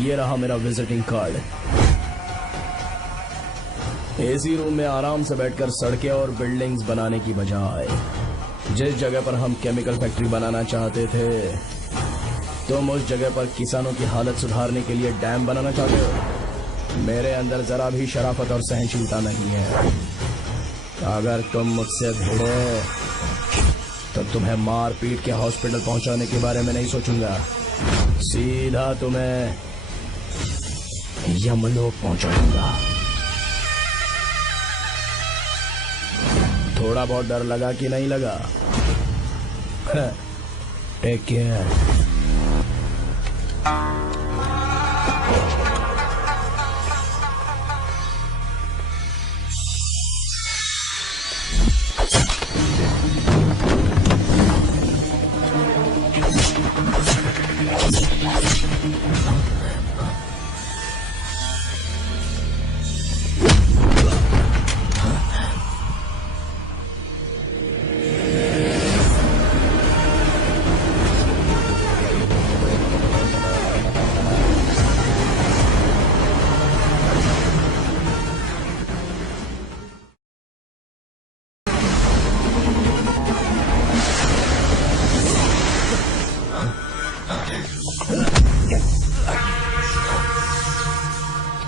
ये रहा मेरा विजिटिंग कार्ड। एसी रूम में आराम से बैठकर सड़कें और बिल्डिंग्स बनाने की बजाय जिस जगह पर हम केमिकल फैक्ट्री बनाना चाहते थे, तुम उस जगह पर किसानों की हालत सुधारने के लिए डैम बनाना चाहते हो। मेरे अंदर जरा भी शराफत और सहनशीलता नहीं है। अगर तुम मुझसे भिड़े तो तुम्हें मार पीट के हॉस्पिटल पहुंचाने के बारे में नहीं सोचूंगा, सीधा तुम्हें यमलोक पहुंचाऊंगा। थोड़ा बहुत डर लगा कि नहीं लगा? Take care.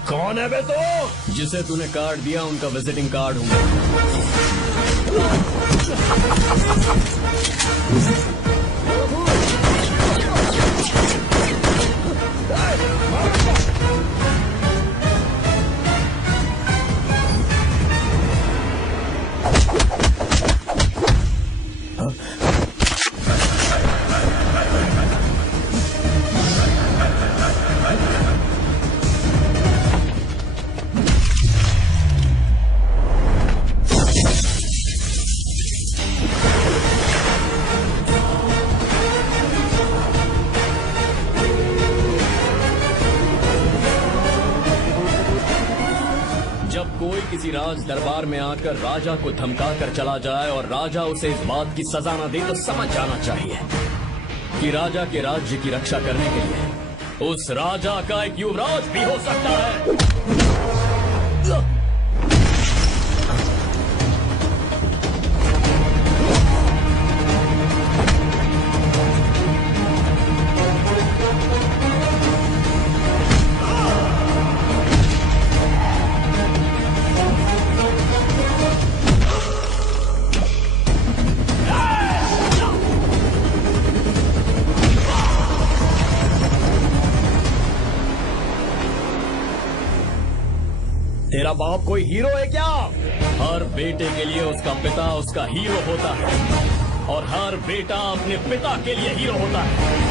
कौन है बे तो? जिसे तूने कार्ड दिया उनका विजिटिंग कार्ड हूँ। कोई किसी राज दरबार में आकर राजा को धमका कर चला जाए और राजा उसे इस बात की सजा न दे तो समझ जाना चाहिए कि राजा के राज्य की रक्षा करने के लिए उस राजा का एक युवराज भी हो सकता है। तेरा बाप कोई हीरो है क्या? हर बेटे के लिए उसका पिता उसका हीरो होता है और हर बेटा अपने पिता के लिए हीरो होता है।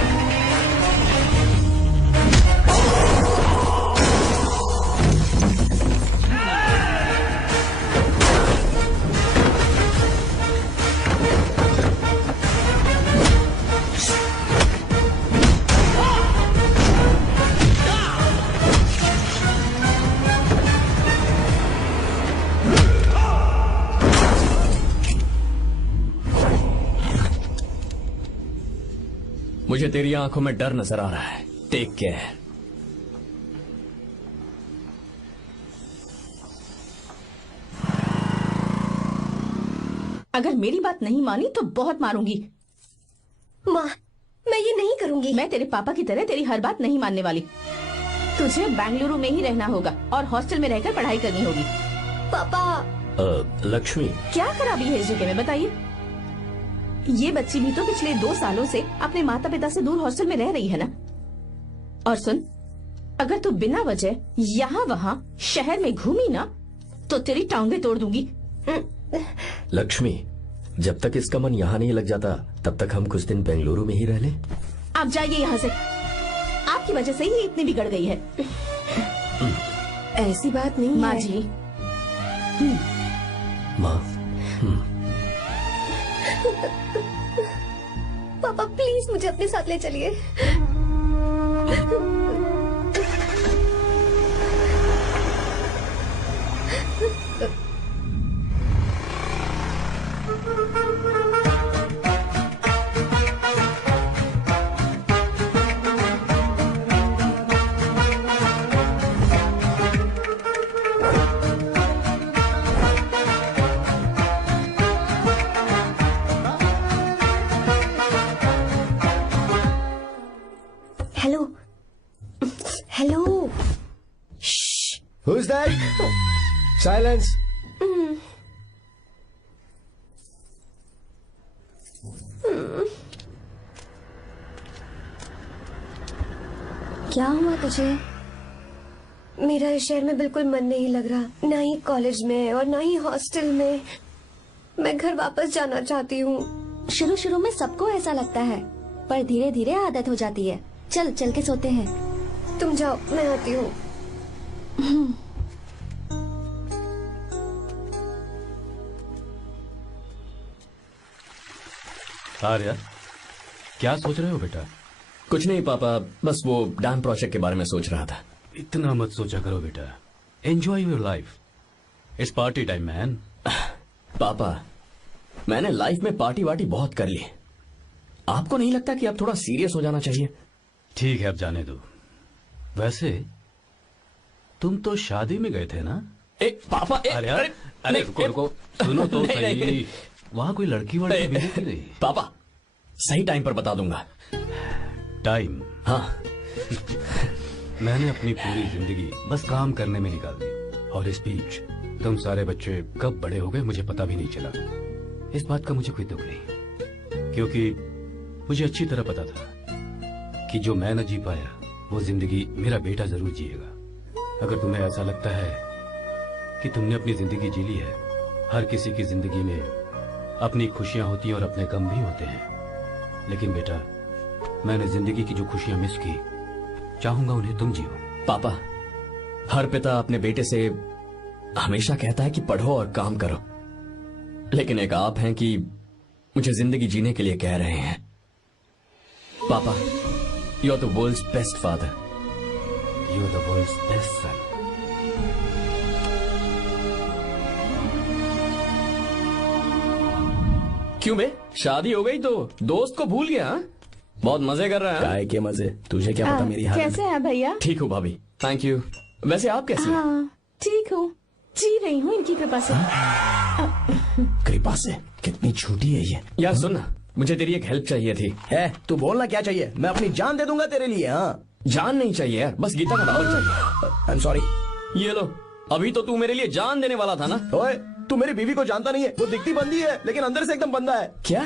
मुझे तेरी आंखों में डर नजर आ रहा है। Take care. अगर मेरी बात नहीं मानी तो बहुत मारूंगी। माँ, मैं ये नहीं करूंगी। मैं तेरे पापा की तरह तेरी हर बात नहीं मानने वाली। तुझे बेंगलुरु में ही रहना होगा और हॉस्टल में रहकर पढ़ाई करनी होगी। पापा। लक्ष्मी, क्या खराबी है इस जगह में बताइए? ये बच्ची भी तो पिछले 2 सालों से अपने माता पिता से दूर हॉस्टल में रह रही है ना। और सुन, अगर तू बिना वजह यहाँ वहाँ शहर में घूमी ना तो तेरी टांगे तोड़ दूंगी। लक्ष्मी, जब तक इसका मन यहाँ नहीं लग जाता तब तक हम कुछ दिन बेंगलुरु में ही रह लें। आप जाइए यहाँ से। आपकी वजह से ही इतनी बिगड़ गई है। ऐसी बात नहीं माँ है। जी। माँ। पापा प्लीज मुझे अपने साथ ले चलिए। Who's that? Silence. क्या हुआ तुझे? मेरा इस शहर में बिल्कुल मन नहीं लग रहा, ना ही कॉलेज में और ना ही हॉस्टल में। मैं घर वापस जाना चाहती हूँ। शुरू शुरू में सबको ऐसा लगता है, पर धीरे धीरे आदत हो जाती है। चल चल के सोते हैं। तुम जाओ, मैं आती हूँ। आर्या, क्या सोच रहे हो बेटा? कुछ नहीं पापा, बस वो डैम प्रोजेक्ट के बारे में सोच रहा था। इतना मत सोचा करो बेटा। Enjoy your life. It's party time man. पापा, मैंने लाइफ में पार्टी वार्टी बहुत कर ली। आपको नहीं लगता कि अब थोड़ा सीरियस हो जाना चाहिए? ठीक है, अब जाने दो। वैसे तुम तो शादी में गए थे ना? पापा अरे रुको रुको, सुनो तो सही। वहाँ कोई लड़की वड़की मिली थी नहीं? पापा, सही टाइम पर बता दूंगा। टाइम? हाँ। मैंने अपनी पूरी जिंदगी बस काम करने में निकाल दी, और इस बीच तुम सारे बच्चे कब बड़े हो गए मुझे पता भी नहीं चला। इस बात का मुझे कोई दुख नहीं, क्योंकि मुझे अच्छी तरह पता था कि जो मैं न जी पाया वो जिंदगी मेरा बेटा जरूर जिएगा। अगर तुम्हें ऐसा लगता है कि तुमने अपनी जिंदगी जी ली है, हर किसी की जिंदगी में अपनी खुशियां होती हैं और अपने गम भी होते हैं, लेकिन बेटा मैंने जिंदगी की जो खुशियां मिस की, चाहूंगा उन्हें तुम जियो। पापा, हर पिता अपने बेटे से हमेशा कहता है कि पढ़ो और काम करो, लेकिन एक आप हैं कि मुझे जिंदगी जीने के लिए कह रहे हैं। पापा, you are the world's best father. You are the world's best son. क्यों बे, शादी हो गई तो दोस्त को भूल गया? हाँ? बहुत मजे कर रहा है। काय के मजे, तुझे क्या पता मेरी हालत। कैसे है भैया? ठीक हूँ भाभी, थैंक यू। वैसे आप कैसी हैं? हाँ ठीक हूँ, जी रही हूँ इनकी कृपा से। कृपा से? कितनी झूठी है ये। यार सुन ना, मुझे तेरी एक हेल्प चाहिए थी। है, तू बोलना क्या चाहिए, मैं अपनी जान दे दूंगा तेरे लिए। हाँ, जान नहीं चाहिए यार, बस गीता का नंबर चाहिए। I am sorry. ये लो, अभी तो तू मेरे लिए जान देने वाला था ना। ओए, तू मेरी बीवी को जानता नहीं है, वो दिखती बंदी है लेकिन अंदर से एकदम बंदा है। क्या?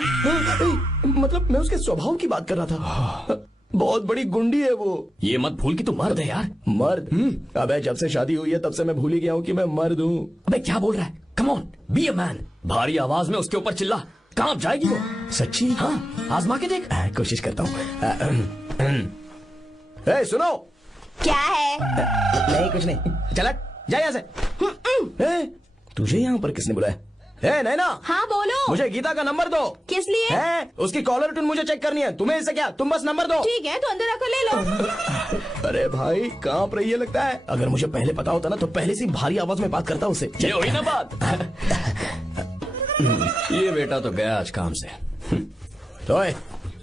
मतलब मैं उसके स्वभाव की बात कर रहा था। बहुत बड़ी गुंडी है वो। ये मत भूल कि तू मर्द है यार। मर्द? अबे जब से शादी हुई है तब से मैं भूल ही गया हूँ कि मैं मर्द हूँ। अबे क्या बोल रहा है? Come on, be a man. भारी आवाज में उसके ऊपर चिल्ला, कहाँ जाएगी वो? सच्ची? हाँ, आजमा के देख। कोशिश करता हूँ। सुनो। क्या है? नहीं कुछ नहीं, चलट जा यहाँ से। तुझे यहाँ पर किसने बुलाया? नैना। हाँ बोलो। मुझे गीता का नंबर दो। किस लिए? उसकी कॉलर ट्यून मुझे चेक करनी है। तुम्हें इससे क्या, तुम बस नंबर दो। ठीक है, तो अंदर आकर ले लो। अरे भाई, कांप रही है लगता है। अगर मुझे पहले पता होता ना तो पहले से भारी आवाज में बात करता उससे। ये हुई ना बात। ये बेटा तो गया आज काम से। तो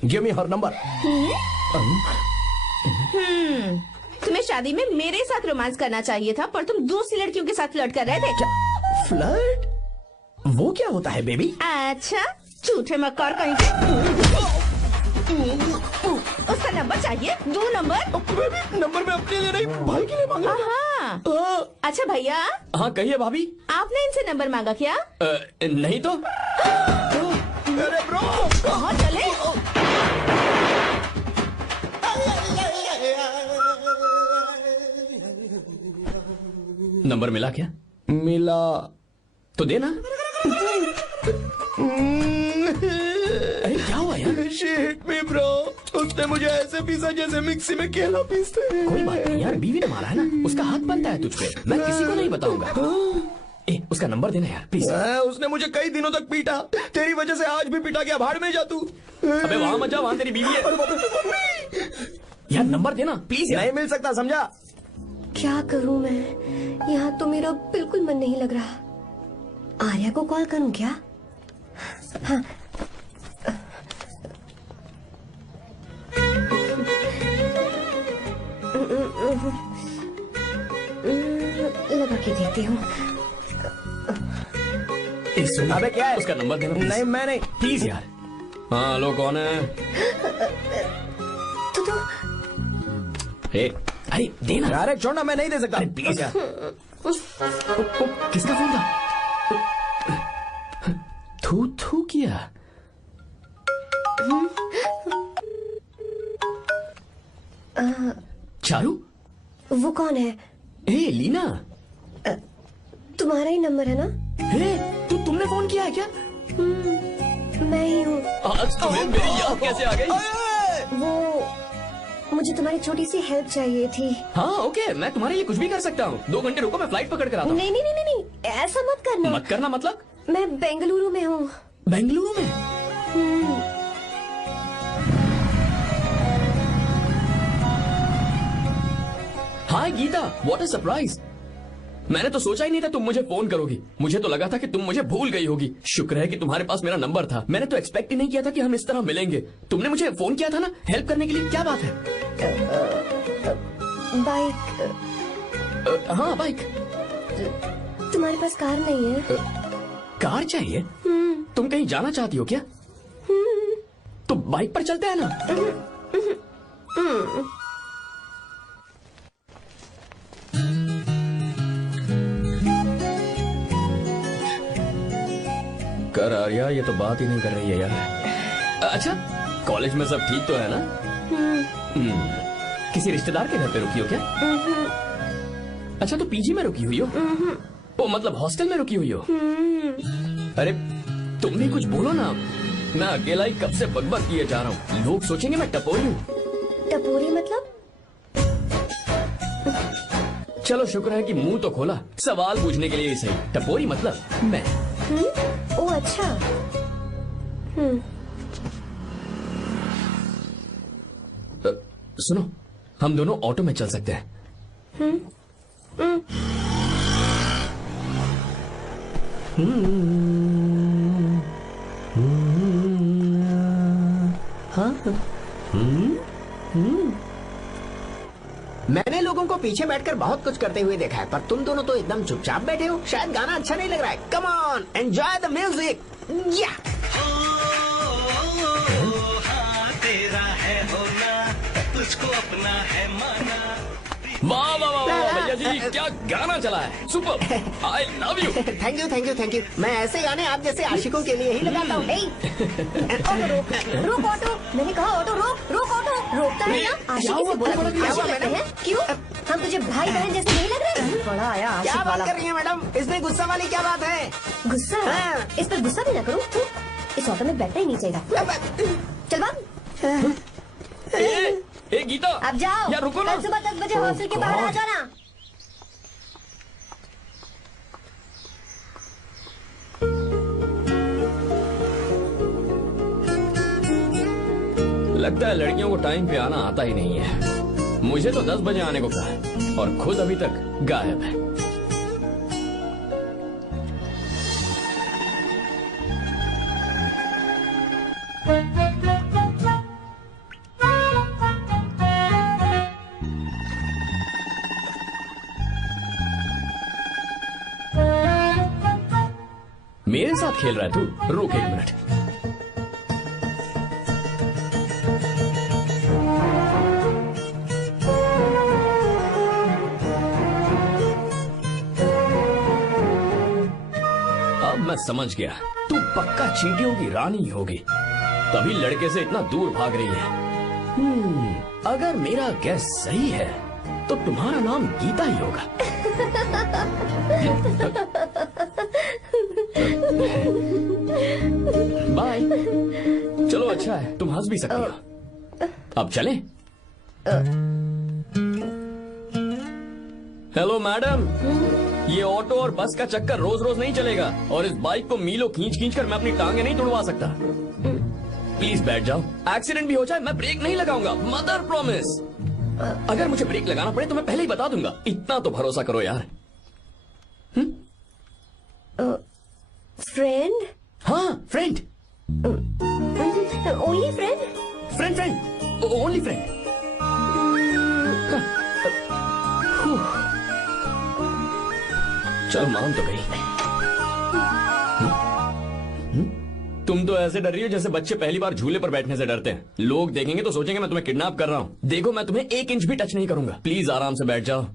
गिव मी हर नंबर। तुम्हें शादी में मेरे साथ रोमांस करना चाहिए था, पर तुम दूसरी लड़कियों के साथ फ्लर्ट कर रहे थे। फ्लर्ट? वो क्या होता है बेबी? अच्छा, झूठे मक्कार कहीं के। उसका नंबर चाहिए? दो नंबर। बेबी, नंबर मैं अपने लिए नहीं, भाई के लिए मांगा। हाँ। अच्छा भैया। हाँ कहिए भाभी। आपने इनसे नंबर मांगा क्या? नहीं तो। अरे ब्रो, कहाँ चले? नंबर मिला क्या? मिला तो देना। अरे क्या हुआ यार? शिट मी ब्रो, उसने मुझे ऐसे पीसा जैसे मिक्सी में केला पीसते हैं। कोई बात नहीं यार, बीवी ने मारा है ना, उसका हाथ बनता है तुझ पे। मैं किसी को नहीं बताऊंगा। उसका नंबर देना यार प्लीज। उसने मुझे कई दिनों तक पीटा, तेरी वजह से आज भी पीटा गया। भाड़ में जा तू। अबे वहां मत जा, वहां तेरी बीवी है। यार नंबर देना प्लीज। नहीं मिल सकता, समझा? क्या करूं मैं, यहाँ तो मेरा बिल्कुल मन नहीं लग रहा। आर्या को कॉल करूं क्या? हाँ। लगा के देती हूँ। अबे क्या है? उसका नंबर देना नहीं, मैं नहीं। प्लीज यार। हाँ लो, कौन है? तो अरे देना। अरे छोड़ना, मैं नहीं दे सकता। प्लीज यार। किसका फोन था? थू थू किया। चारू, वो कौन है? हे लीना, तुम्हारा ही नंबर है ना? हे तुमने फोन किया है क्या? मैं ही हूँ। आज तुम्हें मेरी याद कैसे आ गई? वो मुझे तुम्हारी छोटी सी हेल्प चाहिए थी। हाँ ओके, मैं तुम्हारे लिए कुछ भी कर सकता हूँ। 2 घंटे रुको, मैं फ्लाइट पकड़ कर आता हूँ। नहीं नहीं नहीं नहीं, ऐसा मत करना। मत करना मतलब? मैं बेंगलुरु में हूँ। बेंगलुरु में? हाय गीता, व्हाट अ सरप्राइज। मैंने तो सोचा ही नहीं था तुम मुझे फोन करोगी। मुझे तो लगा था कि तुम मुझे भूल गई होगी। शुक्र है कि तुम्हारे पास मेरा नंबर था। मैंने तो एक्सपेक्ट ही नहीं किया था कि हम इस तरह मिलेंगे। तुमने मुझे फोन किया था ना हेल्प करने के लिए, क्या बात है? बाइक। हाँ बाइक। तुम्हारे पास कार नहीं है? कार चाहिए? तुम कहीं जाना चाहती हो क्या? तो बाइक पर चलते हैं ना। कर आर्या, ये तो बात ही नहीं कर रही है यार। अच्छा, कॉलेज में सब ठीक तो है ना? किसी रिश्तेदार के घर पे रुकी हो क्या? अच्छा, तो पीजी में रुकी हुई हो? ओ मतलब हॉस्टल में रुकी हुई हो? अरे तुम भी कुछ बोलो ना। मैं अकेला ही कब से बकबक किए जा रहा हूँ। लोग सोचेंगे मैं टपोरी हूँ। टपोरी मतलब? चलो शुक्र है कि मुंह तो खोला, सवाल पूछने के लिए ही सही। टपोरी मतलब मैं। ओ अच्छा। सुनो, हम दोनों ऑटो में चल सकते हैं। मैंने लोगों को पीछे बैठकर बहुत कुछ करते हुए देखा है, पर तुम दोनों तो एकदम चुपचाप बैठे हो। शायद गाना अच्छा नहीं लग रहा है। Come on, enjoy the music. या तेरा है होना, तुझको अपना है माना। वाह वाह वाह वाह भैया जी, क्या गाना चला है। Super, I love you. Thank you thank you thank you. मैं ऐसे गाने आप जैसे आशिकों के लिए ही लगाता हूँ। ऑटो रोक, रोक ऑटो। मैंने कहा ऑटो रोक, रोक ऑटो। रोकता है ना? आशिकी से बोला क्या हुआ लगते मैडम? हैं? क्यों? हम तुझे भाई बहन जैसे नहीं लग रहे? बड़ा आया क्या आशिक बात वाला। कर रही है मैडम? इसमें गुस्सा वाली क्या बात है? गुस्सा? हाँ। इस पर गुस्सा भी ना करूँ। इस ऑटो में बैठना ही नहीं चाहिए। चल बात। ए गीता, अब जाओ। यार रुको ना। कल सुबह 10 बजे हॉस्टल के बाहर आ जाना। लगता है लड़कियों को टाइम पे आना आता ही नहीं है। मुझे तो 10 बजे आने को कहा और खुद अभी तक गायब है। मेरे साथ खेल रहा है तू? रुक 1 मिनट। अब मैं समझ गया, तू पक्का चींटियों की रानी होगी, तभी लड़के से इतना दूर भाग रही है। अगर मेरा गैस सही है तो तुम्हारा नाम गीता ही होगा। बाय। चलो अच्छा है, तुम हंस भी सकती हो। अब चलें? हेलो मैडम, ये ऑटो और बस का चक्कर रोज रोज नहीं चलेगा और इस बाइक को मीलों खींच खींच कर मैं अपनी टांगे नहीं तुड़वा सकता। प्लीज बैठ जाओ। एक्सीडेंट भी हो जाए मैं ब्रेक नहीं लगाऊंगा, मदर प्रॉमिस। अगर मुझे ब्रेक लगाना पड़े तो मैं पहले ही बता दूंगा। इतना तो भरोसा करो यार। फ्रेंड? हाँ friend. Only friend? Friend friend, only friend. चल मान तो गई। तुम तो ऐसे डर रही हो जैसे बच्चे पहली बार झूले पर बैठने से डरते हैं। लोग देखेंगे तो सोचेंगे मैं तुम्हें किडनैप कर रहा हूँ। देखो मैं तुम्हें 1 इंच भी टच नहीं करूंगा। प्लीज आराम से बैठ जाओ।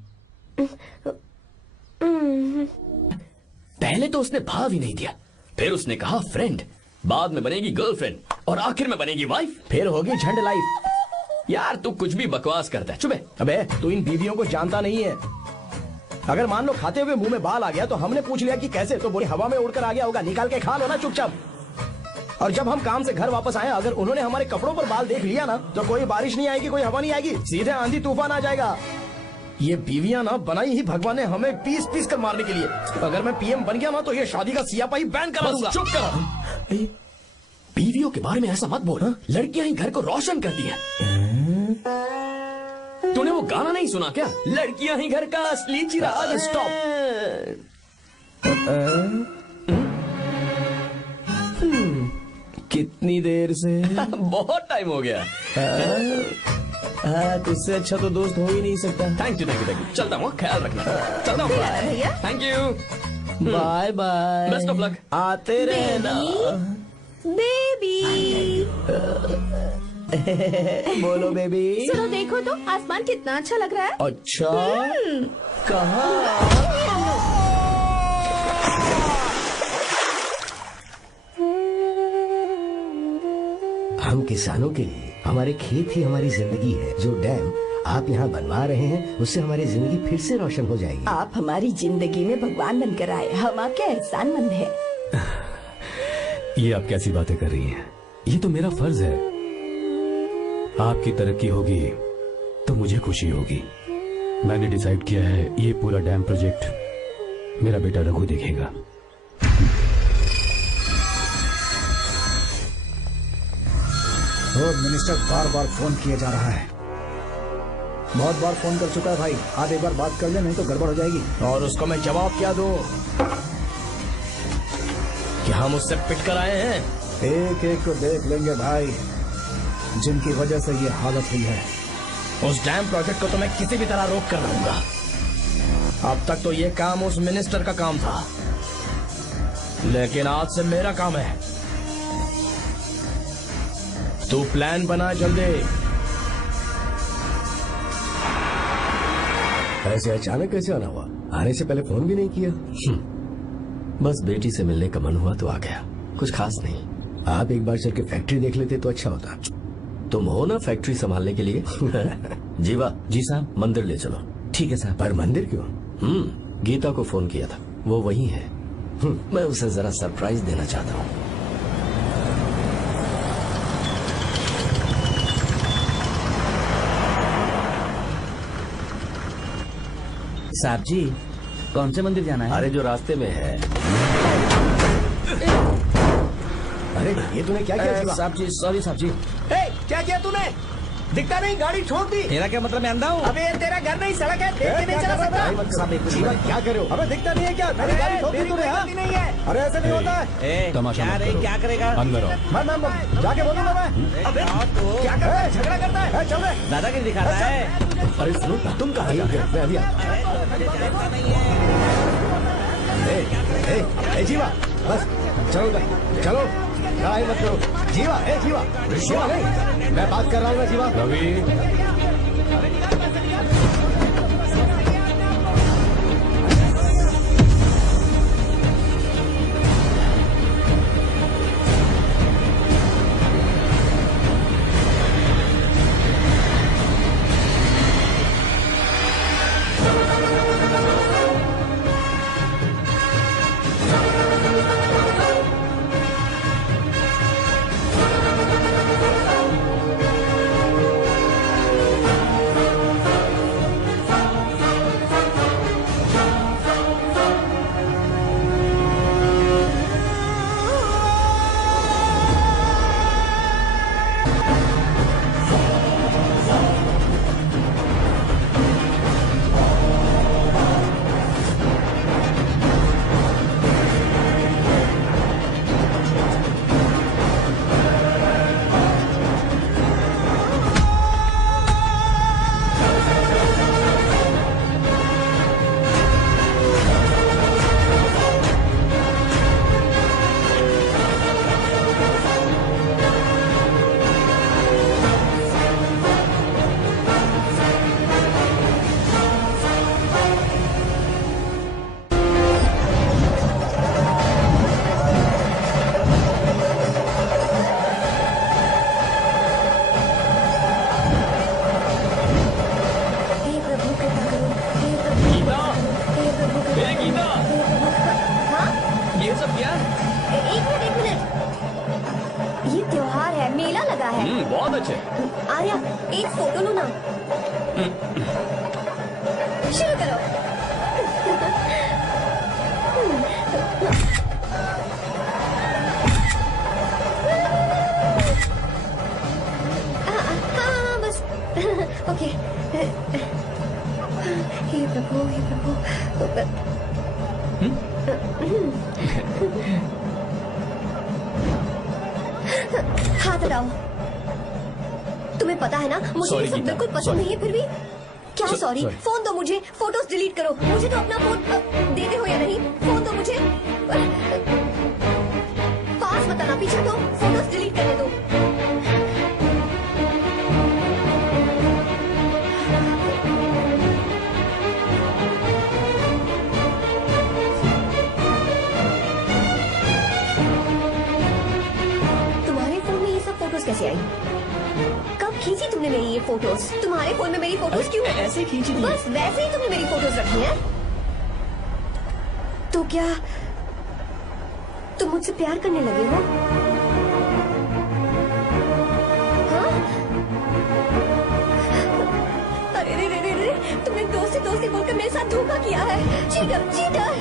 पहले तो उसने भाव ही नहीं दिया, फिर उसने कहा फ्रेंड, बाद में बनेगी गर्लफ्रेंड और आखिर में बनेगी वाइफ, फिर होगी झंड लाइफ। यार तू कुछ भी बकवास करता है। चुपे। अबे तू इन बीवियों को जानता नहीं है। अगर मान लो खाते हुए मुंह में बाल आ गया तो हमने पूछ लिया कि कैसे, तो बोले हवा में उड़कर आ गया होगा, निकाल के खा लो ना चुपचाप। और जब हम काम से घर वापस आए, अगर उन्होंने हमारे कपड़ों पर बाल देख लिया ना, तो कोई बारिश नहीं आएगी, कोई हवा नहीं आएगी, सीधे आंधी तूफान आ जाएगा। ये बीवियां ना बनाई ही भगवान ने हमें पीस पीस कर मारने के लिए। अगर मैं पीएम बन गया ना तो ये शादी का सियापाही बैन करा दूंगा। चुप करो। बीवियों के बारे में ऐसा मत बोल। लड़कियां ही घर को रोशन करती हैं। तूने वो गाना नहीं सुना क्या? लड़कियां ही घर का असली चिराग। स्टॉप। कितनी देर से? बहुत टाइम हो गया। तुझसे अच्छा तो दोस्त हो ही नहीं सकता। Thank you thank you thank you. चलता हूँ, ख्याल रखना। चलता हूँ। भैया thank you. Bye bye. Best of luck. आते रहना। बेबी बोलो बेबी। सुनो, देखो तो आसमान कितना अच्छा लग रहा है। अच्छा, कहाँ? हम किसानों के लिए हमारे खेत ही हमारी जिंदगी है। जो डैम आप यहाँ बनवा रहे हैं उससे हमारी जिंदगी फिर से रोशन हो जाएगी। आप हमारी जिंदगी में भगवान बनकर आए, हम आपके एहसानमंद हैं। ये आप कैसी बातें कर रही हैं? ये तो मेरा फर्ज है। आपकी तरक्की होगी तो मुझे खुशी होगी। मैंने डिसाइड किया है ये पूरा डैम प्रोजेक्ट मेरा बेटा रघु देखेगा। मिनिस्टर बार बार फोन किया जा रहा है। बहुत बार फोन कर चुका है भाई, आप एक बार बात कर ले, नहीं तो गड़बड़ हो जाएगी। और उसको मैं जवाब क्या दूं कि हम उससे पिट कर आए हैं? एक एक को देख लेंगे भाई, जिनकी वजह से ये हालत हुई है। उस डैम प्रोजेक्ट को तो मैं किसी भी तरह रोक कर रहूंगा। अब तक तो ये काम उस मिनिस्टर का काम था, लेकिन आज से मेरा काम है। तू प्लान बना जल्दी। ऐसे अचानक कैसे आना हुआ? आने से पहले फोन भी नहीं किया। बस बेटी से मिलने का मन हुआ तो आ गया, कुछ खास नहीं। आप एक बार चल के फैक्ट्री देख लेते तो अच्छा होता। तुम हो ना फैक्ट्री संभालने के लिए। जीवा। जी साहब। मंदिर ले चलो। ठीक है साहब। पर मंदिर क्यों? गीता को फोन किया था, वो वही है। मैं उसे जरा सरप्राइज देना चाहता हूँ। साहब जी, कौन से मंदिर जाना है? अरे जो रास्ते में है। अरे ये तूने क्या किया? साहब जी, सॉरी साहब जी। क्या किया तूने? दिखता नहीं, गाड़ी छोड़ दी। तेरा क्या मतलब? मैं अंधा हूँ? अबे तेरा घर नहीं, सड़क है, देख के नहीं चला सकता। जीवा क्या कर रहे हो? अबे दिखता नहीं है क्या? मेरी गाड़ी छोड़ दी तूने? हाँ? नहीं है। अरे ऐसे नहीं होता है। तमाशा क्या मत रे, करो। क्या करेगा? अंदर आओ। मैं जाके बोलूंगा मैं। अबे क्या कर रहा है? झगड़ा करता है? चल रहे। दादागिरी दिखा रहा है। अरे सुनो, तुम कहाँ जा रहे हो? मैं अभी जीवा, बस चलो चलो, लड़ाई मत करो। जीवा, जीवा, जीवा नहीं, मैं बात कर रहा हूँ ना जीवा। रवि, ये त्योहार है, मेला लगा है। बहुत अच्छे। आर्या, एक फोटो लो ना। शुरू करो। हाँ बस। ओके। हे प्रभु, हे प्रभु। हाथ हटाओ। तुम्हें पता है ना, मुझे ये सब बिल्कुल पसंद नहीं है, फिर भी क्या सॉरी? फोन दो मुझे, फोटोज डिलीट करो। मुझे तो अपना फोन देते हो या नहीं? फोन दो मुझे। पास बताना, पीछे दो, फोटोज डिलीट करने दो। तुम्हारे फोन में ये सब फोटोज कैसे आई? कब खींची तुमने मेरी ये फोटोज? तुम्हारे फोन में मेरी फोटोज क्यों? ऐसे खींची थी। बस वैसे ही तुमने मेरी फोटोज रखी हैं। तो क्या तुम मुझसे प्यार करने लगे हो? हाँ? अरे रे रे रे रे, तुमने दोस्ती दोस्ती बोलकर मेरे साथ धोखा किया है। Cheater, cheater.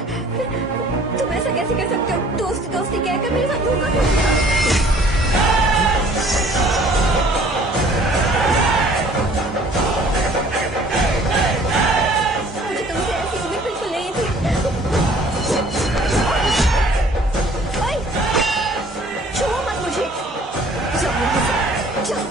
तुम ऐसा कैसे कर सकते हो? दोस्ती दोस्ती कहकर मेरे साथ धोखा क्यों किया? मुझे तुमसे ऐसी उम्मीद बिल्कुल नहीं थी। ओए, छुओ मत मुझे। जाओ यहाँ से, जाओ।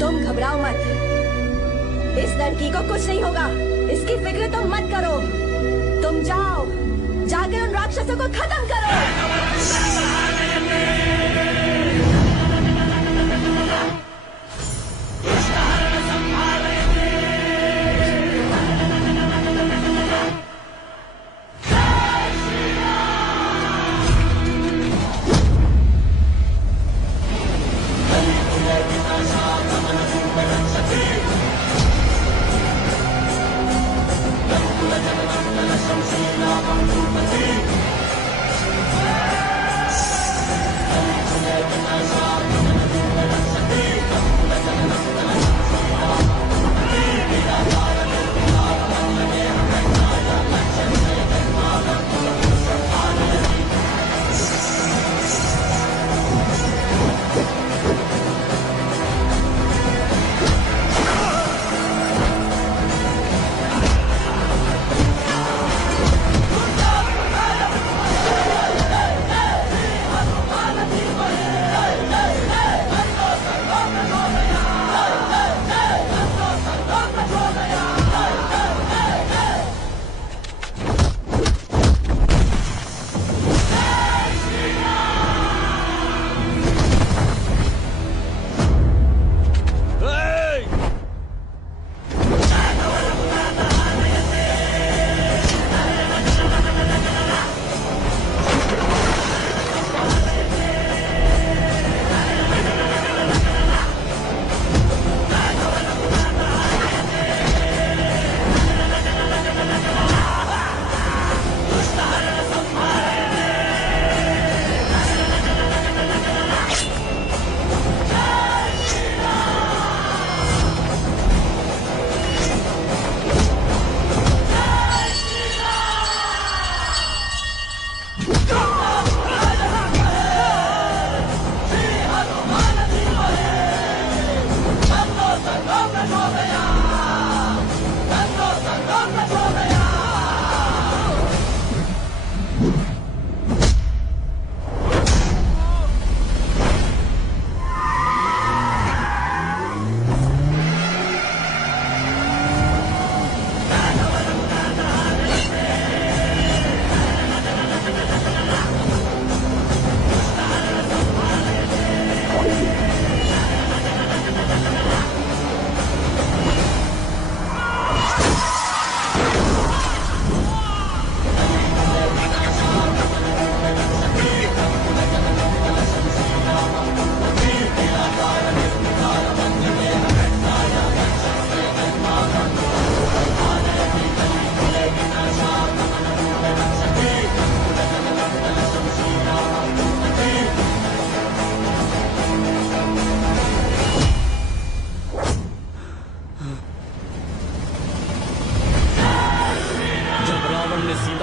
तुम घबराओ मत, इस लड़की को कुछ नहीं होगा, इसकी फिक्र तुम मत करो। तुम जाओ, जाकर उन राक्षसों को खत्म करो।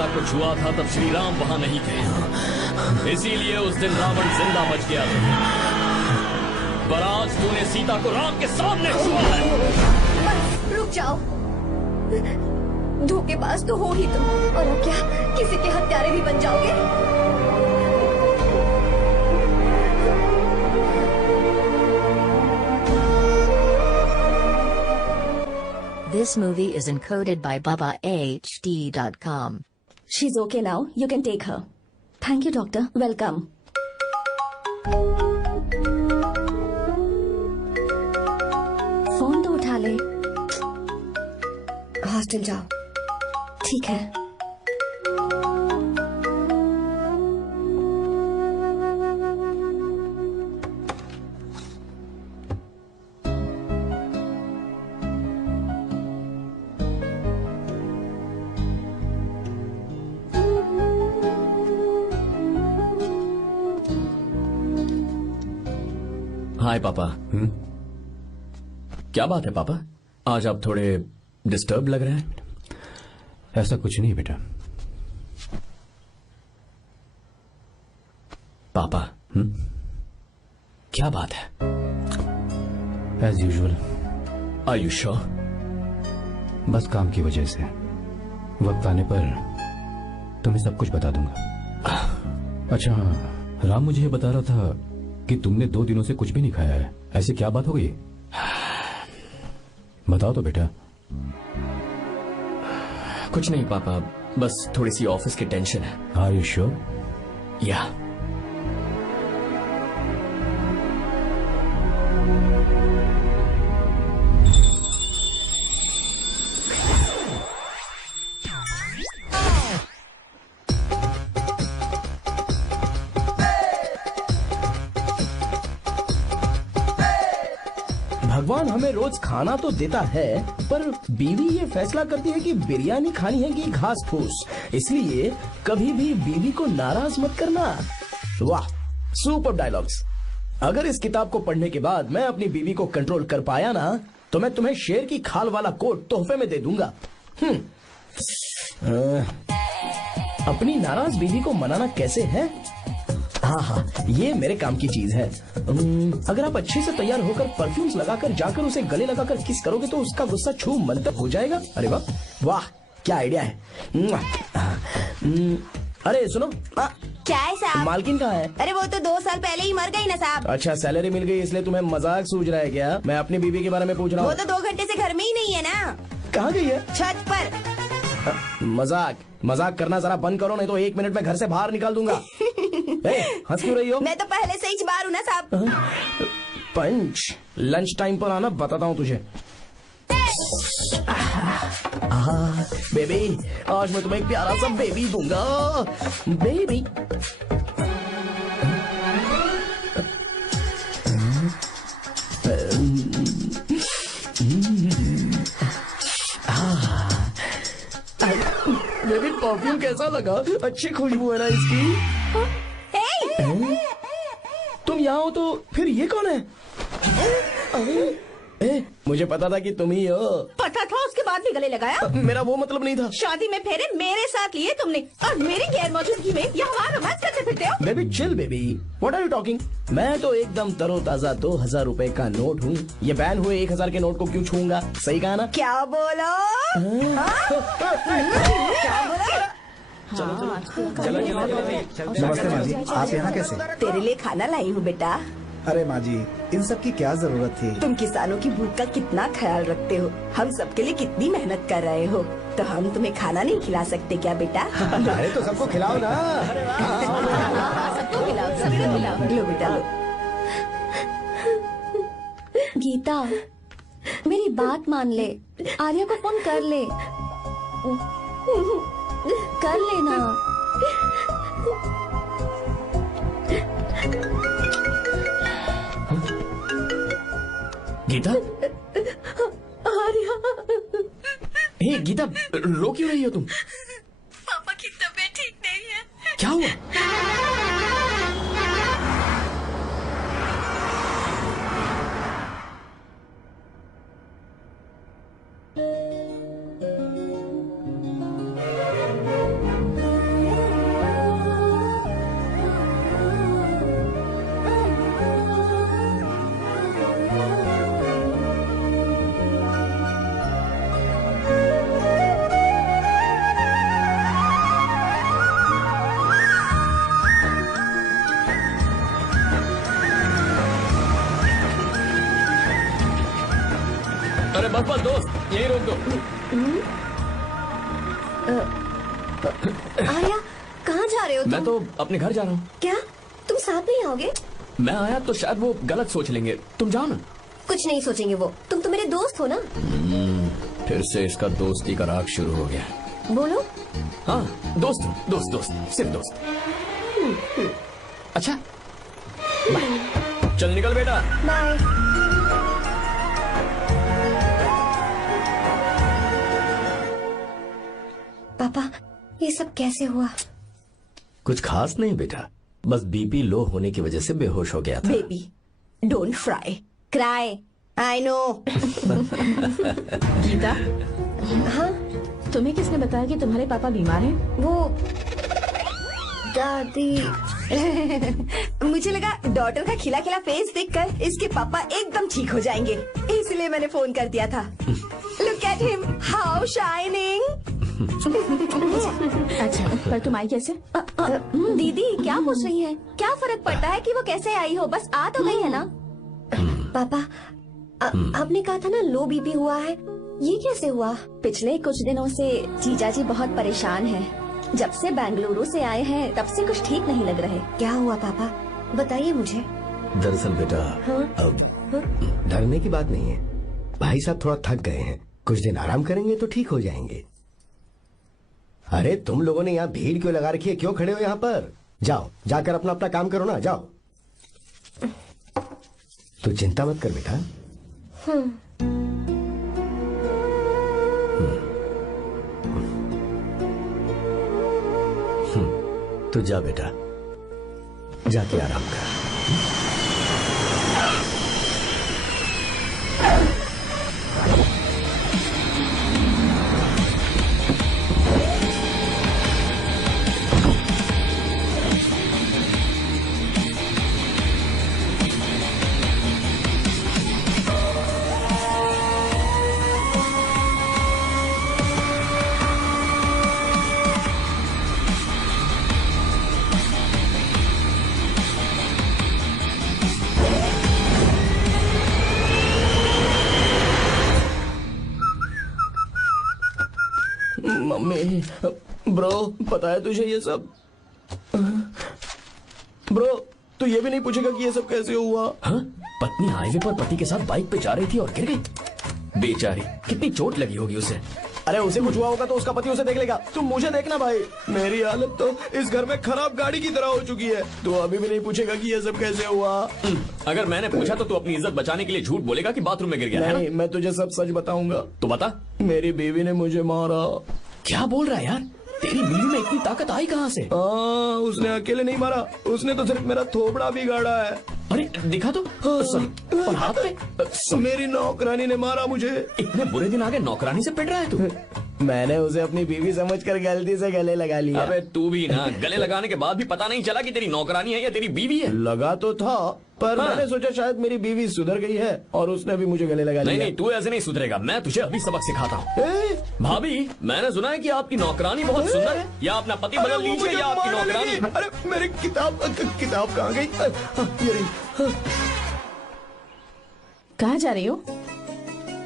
सीता को छुआ था तब श्री राम वहां नहीं थे, इसीलिए उस दिन रावण जिंदा बच गया था। पर आज तूने सीता को राम के सामने छुआ है। बस रुक जाओ, धोखेबाज तो हो ही तुम, और अब क्या किसी के हत्यारे भी बन जाओगे? This movie is encoded by BabaHD.com. She's okay now. You can take her. Thank you, doctor. Welcome. Phone तो उठा ले। हॉस्टल जाओ। ठीक है। हाय पापा। क्या बात है पापा, आज आप थोड़े डिस्टर्ब लग रहे हैं। ऐसा कुछ नहीं बेटा। पापा क्या बात है? As usual. Are you sure? बस काम की वजह से वक्त आने पर तुम्हें सब कुछ बता दूंगा। अच्छा हाँ, राम मुझे ये बता रहा था कि तुमने 2 दिनों से कुछ भी नहीं खाया है। ऐसी क्या बात हो गई? बताओ तो बेटा। कुछ नहीं पापा, बस थोड़ी सी ऑफिस की टेंशन है। Are you sure? या। भगवान हमें रोज खाना तो देता है, पर बीवी ये फैसला करती है कि बिरयानी खानी है कि घास फूस। इसलिए कभी भी बीवी को नाराज मत करना। वाह, सुपर डायलॉग्स। अगर इस किताब को पढ़ने के बाद मैं अपनी बीवी को कंट्रोल कर पाया ना, तो मैं तुम्हें शेर की खाल वाला कोट तोहफे में दे दूंगा। अपनी नाराज बीवी को मनाना कैसे है? हाँ हाँ, ये मेरे काम की चीज है। अगर आप अच्छे से तैयार होकर परफ्यूम्स लगाकर जाकर उसे गले लगाकर किस करोगे तो उसका गुस्सा छू मंतर हो जाएगा। अरे वाह वाह, क्या आइडिया है। अरे सुनो, क्या है साहब? मालकिन कहाँ है? अरे वो तो 2 साल पहले ही मर गई ना साहब। अच्छा, सैलरी मिल गई इसलिए तुम्हें मजाक सूझ रहा है क्या? मैं अपनी बीवी के बारे में पूछ रहा हूँ। वो तो 2 घंटे से घर में ही नहीं है ना। कहाँ गई है? छत पर। मजाक करना जरा बंद करो, नहीं तो 1 मिनट में घर से बाहर निकाल दूंगा। हंस क्यों रही हो? मैं तो पहले से ही बाहर हूँ ना साहब। पंच, लंच टाइम पर आना, बताता हूँ तुझे। बेबी, आज मैं तुम्हें एक प्यारा सा बेबी दूंगा। बेबी बेबी, परफ्यूम कैसा लगा? अच्छी खुशबू है ना इसकी? तुम यहाँ हो तो फिर ये कौन है? मुझे पता था कि तुम ही हो। पता था, उसके बाद भी गले लगाया? मेरा वो मतलब नहीं था। शादी में फेरे मेरे साथ लिए तुमने और मेरी गैर मौजूदगी में यहाँ रोमांस करते फिरते हो। Baby chill baby, what are you talking? मैं तो एकदम तरोताजा 2000 रुपए का नोट हूँ। ये बैन हुए 1000 के नोट को क्यों छूऊंगा? सही कहा ना? क्या बोलो? क्या बोलो? नमस्ते माँ जी, आप यहाँ कैसे? तेरे लिए खाना लाई हूँ बेटा। अरे माँ जी, इन सब की क्या जरूरत थी? तुम किसानों की भूख का कितना ख्याल रखते हो, हम सबके लिए कितनी मेहनत कर रहे हो, तो हम तुम्हें खाना नहीं खिला सकते क्या बेटा? अरे तो सबको खिलाओ ना। सबको खिलाओ, सबको खिलाओ। लो बेटा लो। गीता, मेरी बात मान ले, आर्या को फोन कर ले। कर लेना। गीता, आर्या। हे गीता, रो क्यों रही हो तुम? पापा की तबीयत ठीक नहीं है। क्या हुआ? बस दोस्त, यही रोक दो। आर्या, कहाँ जा रहे हो तुम? मैं तो अपने घर जा रहा हूँ। क्या तुम साथ नहीं आओगे? मैं आया तो शायद वो गलत सोच लेंगे, तुम जाओ ना। कुछ नहीं सोचेंगे वो, तुम तो मेरे दोस्त हो ना। फिर से इसका दोस्ती का राग शुरू हो गया। बोलो। हाँ, दोस्त दोस्त दोस्त, सिर्फ दोस्त। अच्छा, बाय। चल निकल बेटा। बाय। पापा, ये सब कैसे हुआ? कुछ खास नहीं बेटा, बस बीपी लो होने की वजह से बेहोश हो गया था। Baby, don't fry, cry, I know. Geeta, हाँ? तुम्हें किसने बताया कि तुम्हारे पापा बीमार हैं? वो दादी। मुझे लगा डॉटर का खिला खिला फेस देखकर इसके पापा एकदम ठीक हो जाएंगे, इसलिए मैंने फोन कर दिया था। Look at him, how shining. अच्छा, पर तुम आई कैसे? दीदी क्या पूछ रही है? क्या फर्क पड़ता है कि वो कैसे आई हो, बस आ तो गई है ना। पापा, आपने कहा था ना लो बीपी हुआ है, ये कैसे हुआ? पिछले कुछ दिनों से जीजा जी बहुत परेशान हैं। जब से बेंगलुरु से आए हैं तब से कुछ ठीक नहीं लग रहे। क्या हुआ पापा, बताइए मुझे। दरअसल बेटा, अब डरने की बात नहीं है। भाई साहब थोड़ा थक गए हैं, कुछ दिन आराम करेंगे तो ठीक हो जाएंगे। अरे तुम लोगों ने यहाँ भीड़ क्यों लगा रखी है? क्यों खड़े हो यहाँ पर? जाओ, जाकर अपना अपना काम करो ना, जाओ। तू चिंता मत कर बेटा। तू जा बेटा, जाके आराम कर। मम्मी, ब्रो, पता है तुझे ये सब? ब्रो, तू ये भी नहीं पूछेगा कि ये सब कैसे हुआ? हाँ? पत्नी हाईवे पर पति के साथ बाइक पे जा रही थी और गिर गई। बेचारी, कितनी चोट लगी होगी उसे। अरे उसे कुछ हुआ होगा तो उसका पति उसे देख लेगा, तुम मुझे देखना भाई। मेरी हालत तो इस घर में खराब गाड़ी की तरह हो चुकी है। तू अभी भी नहीं पूछेगा कि ये सब कैसे हुआ? अगर मैंने पूछा तो तू अपनी इज्जत बचाने के लिए झूठ बोलेगा कि बाथरूम में गिर गया। नहीं, मैं तुझे सब सच बताऊंगा। तो बता। मेरी बीवी ने मुझे मारा। क्या बोल रहा है यार? तेरी बीवी में इतनी ताकत आई कहाँ से? उसने अकेले नहीं मारा, उसने तो सिर्फ मेरा थोबड़ा बिगाड़ा है। अरे दिखा तो। और हाथ पे? मेरी नौकरानी ने मारा मुझे। इतने बुरे दिन आगे नौकरानी से पिट रहा है तू? मैंने उसे अपनी बीवी समझकर गलती से गले लगा लिया। अबे तू भी ना, गले लगाने के बाद भी पता नहीं चला कि तेरी नौकरानी है या तेरी बीवी है। लगा तो था, पर मैंने सोचा शायद मेरी बीवी सुधर गई है और उसने भी मुझे गले लगा लिया। नहीं, तू ऐसे नहीं सुधरेगा, मैं तुझे अभी सबक सिखाता हूँ। भाभी, मैंने सुना है कि आपकी नौकरानी बहुत सुंदर है, या अपना पति बदल लीजिए या आपकी नौकरानी। अरे मेरी किताब कहाँ गई? कहाँ जा रही हो?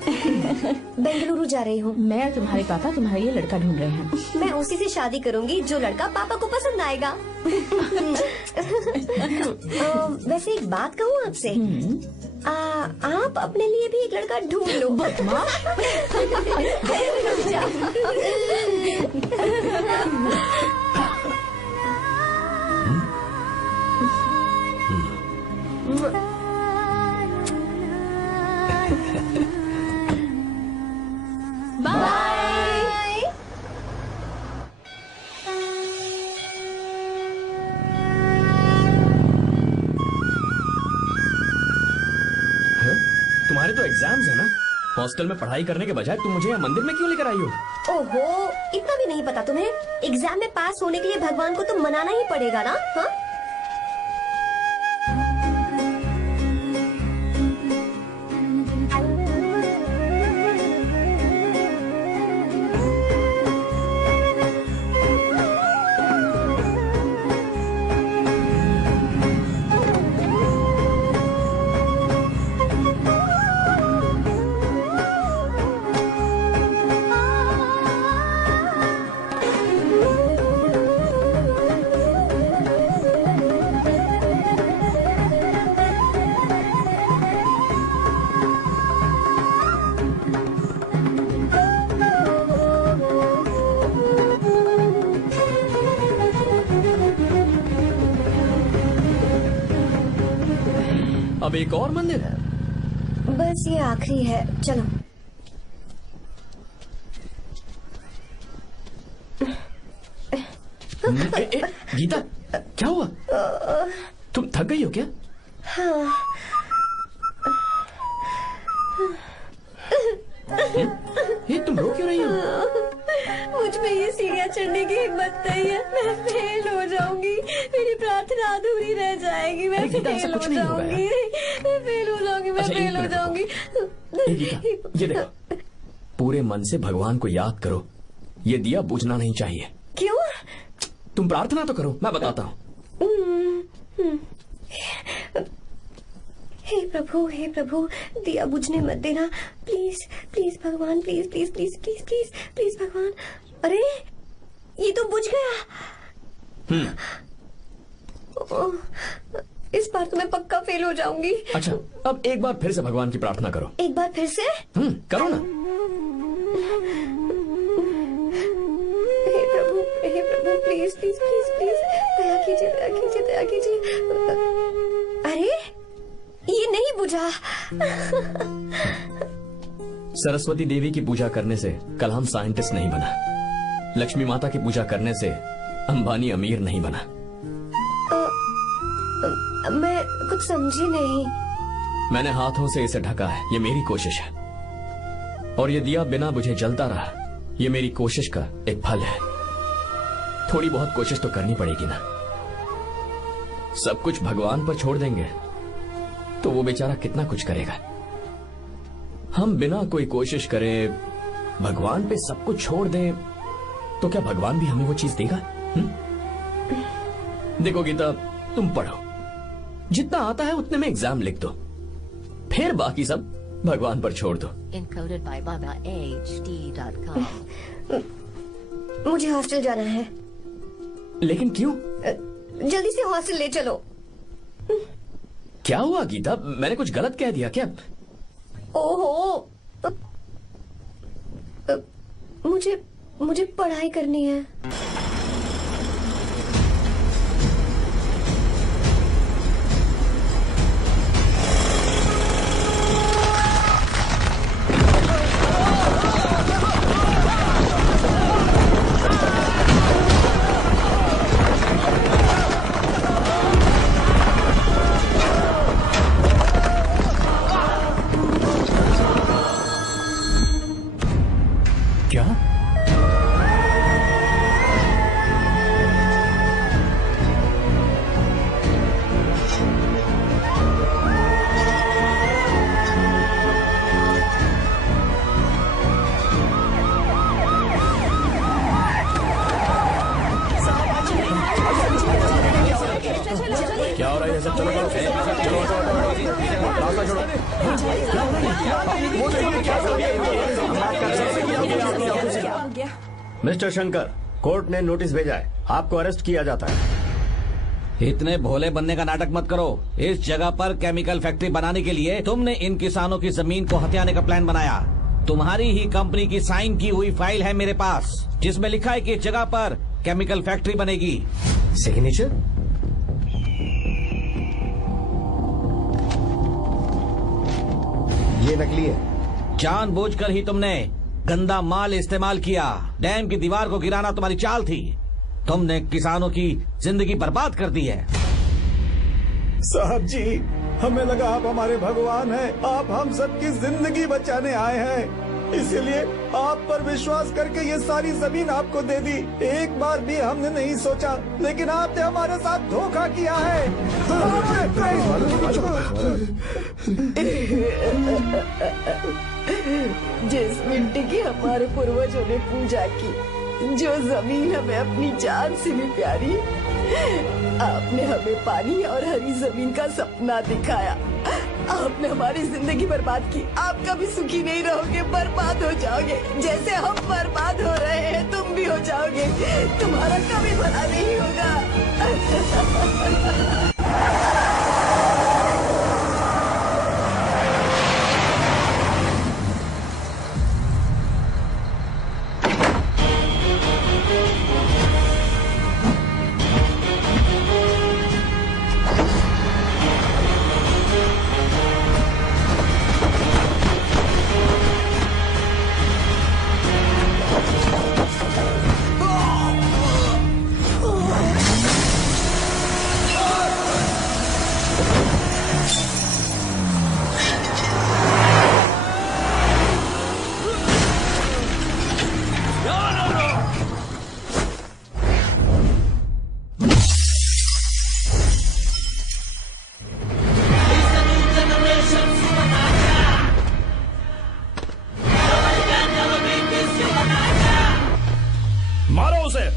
बेंगलुरु जा रही हूँ। मैं और तुम्हारे पापा तुम्हारे लिए लड़का ढूंढ रहे हैं। मैं उसी से शादी करूंगी जो लड़का पापा को पसंद आएगा। वैसे एक बात कहूँ आपसे, आप अपने लिए भी एक लड़का ढूंढ लो। बदमाश। बाय। तुम्हारे तो एग्जाम्स है ना? हॉस्टल में पढ़ाई करने के बजाय तुम मुझे यहाँ मंदिर में क्यों लेकर आई हो? ओहो, इतना भी नहीं पता तुम्हें? एग्जाम में पास होने के लिए भगवान को तो मनाना ही पड़ेगा ना? हाँ? अब एक और मंदिर है? बस ये आखिरी है, चलो। गीता, क्या हुआ? तुम थक गई हो क्या? हाँ। ये तुम रो क्यों रही हो? मुझ में ये सीढ़ियाँ चढ़ने की हिम्मत नहीं है। मैं फेल हो जाऊंगी, मेरी प्रार्थना अधूरी रह जाएगी। मैं फेल हो जाऊंगी, मैं फेल हो जाऊंगी, मैं फेल हो जाऊंगी। गीता, ये देखो, पूरे मन से भगवान को याद करो। ये दिया बुझना नहीं चाहिए। क्यों? तुम प्रार्थना तो करो, मैं बताता हूँ। हे प्रभु, दिया बुझने मत देना, प्लीज प्लीज भगवान, please please please please please please भगवान। अरे ये तो बुझ गया। इस बार तो मैं पक्का फेल हो जाऊंगी। अच्छा, अब एक बार फिर से भगवान की प्रार्थना करो। एक बार फिर से? करो ना। हे प्रभु, प्लीज प्लीज प्लीज प्लीज, दया कीजिए, दया कीजिए, दया कीजिए। अरे ये नहीं बुझा। सरस्वती देवी की पूजा करने से कलाम साइंटिस्ट नहीं बना। लक्ष्मी माता की पूजा करने से अंबानी अमीर नहीं बना। मैं कुछ समझी नहीं। मैंने हाथों से इसे ढका है, ये मेरी कोशिश है। और ये दिया बिना बुझे जलता रहा, ये मेरी कोशिश का एक फल है। थोड़ी बहुत कोशिश तो करनी पड़ेगी ना। सब कुछ भगवान पर छोड़ देंगे तो वो बेचारा कितना कुछ करेगा। हम बिना कोई कोशिश करे भगवान पे सब कुछ छोड़ दें तो क्या भगवान भी हमें वो चीज देगा? देखो गीता, तुम पढ़ो, जितना आता है उतने में एग्जाम लिख दो, फिर बाकी सब भगवान पर छोड़ दो। Encoded by BabaHD.com. मुझे हॉस्टल जाना है। लेकिन क्यों? जल्दी से हॉस्टल ले चलो। क्या हुआ गीता, मैंने कुछ गलत कह दिया क्या? ओहो, मुझे पढ़ाई करनी है। क्या हो रहा है? सब चलो मिस्टर शंकर, कोर्ट ने नोटिस भेजा है, आपको अरेस्ट किया जाता है। इतने भोले बनने का नाटक मत करो। इस जगह पर केमिकल फैक्ट्री बनाने के लिए तुमने इन किसानों की जमीन को हथियाने का प्लान बनाया। तुम्हारी ही कंपनी की साइन की हुई फाइल है मेरे पास, जिसमें लिखा है कि इस जगह पर केमिकल फैक्ट्री बनेगी। सिग्नेचर? ये नकली है। जानबूझकर ही तुमने गंदा माल इस्तेमाल किया। डैम की दीवार को गिराना तुम्हारी चाल थी। तुमने किसानों की जिंदगी बर्बाद कर दी है। साहब जी, हमें लगा आप हमारे भगवान हैं, आप हम सबकी जिंदगी बचाने आए हैं, इसीलिए आप पर विश्वास करके ये सारी जमीन आपको दे दी। एक बार भी हमने नहीं सोचा, लेकिन आपने हमारे साथ धोखा किया है। जिस मिट्टी की हमारे पूर्वजों ने पूजा की, जो जमीन हमें अपनी जान से भी प्यारी, आपने हमें पानी और हरी जमीन का सपना दिखाया। आपने हमारी जिंदगी बर्बाद की। आप कभी सुखी नहीं रहोगे, बर्बाद हो जाओगे। जैसे हम बर्बाद हो रहे हैं तुम भी हो जाओगे। तुम्हारा कभी भला नहीं होगा। मारो उसे।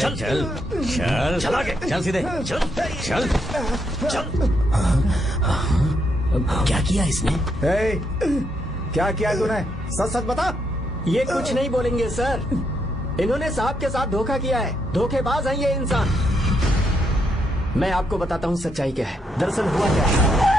चल चल चल चल आगे चल सीधे चल चल चल। क्या किया इसने? क्या किया तूने? सच सच बता। ये कुछ नहीं बोलेंगे सर। इन्होंने साहब के साथ धोखा किया है। धोखेबाज हैं ये इंसान। मैं आपको बताता हूँ सच्चाई क्या है। दरअसल हुआ क्या है।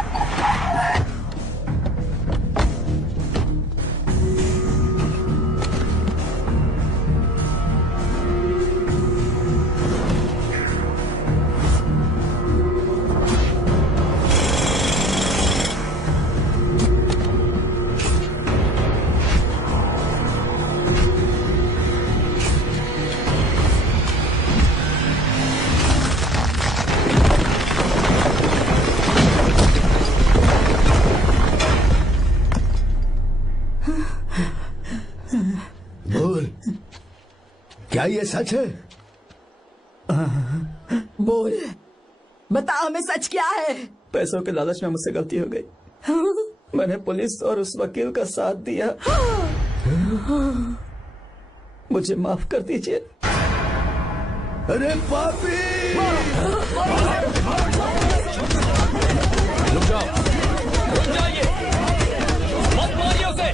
क्या ये सच है? बोल, बता हमें सच क्या है? पैसों के लालच में मुझसे गलती हो गई। मैंने पुलिस और उस वकील का साथ दिया। मुझे माफ कर दीजिए। अरे पापी! रुक जाओ, रुक जाइए, मत मारिए उसे।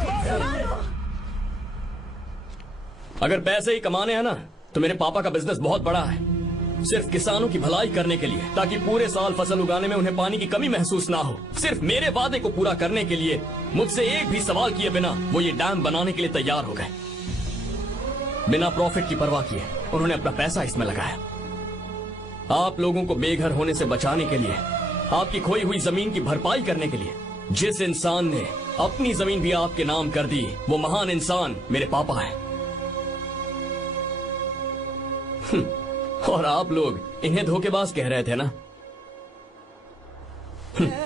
अगर पैसे ही कमाने हैं ना, तो मेरे पापा का बिजनेस बहुत बड़ा है। सिर्फ किसानों की भलाई करने के लिए, ताकि पूरे साल फसल उगाने में उन्हें पानी की कमी महसूस ना हो। सिर्फ मेरे वादे को पूरा करने के लिए मुझसे एक भी सवाल किए बिना वो ये डैम बनाने के लिए तैयार हो गए। बिना प्रॉफिट की परवाह किए उन्होंने अपना पैसा इसमें लगाया। आप लोगों को बेघर होने से बचाने के लिए, आपकी खोई हुई जमीन की भरपाई करने के लिए, जिस इंसान ने अपनी जमीन भी आपके नाम कर दी, वो महान इंसान मेरे पापा हैं। और आप लोग इन्हें धोखेबाज कह रहे थे ना?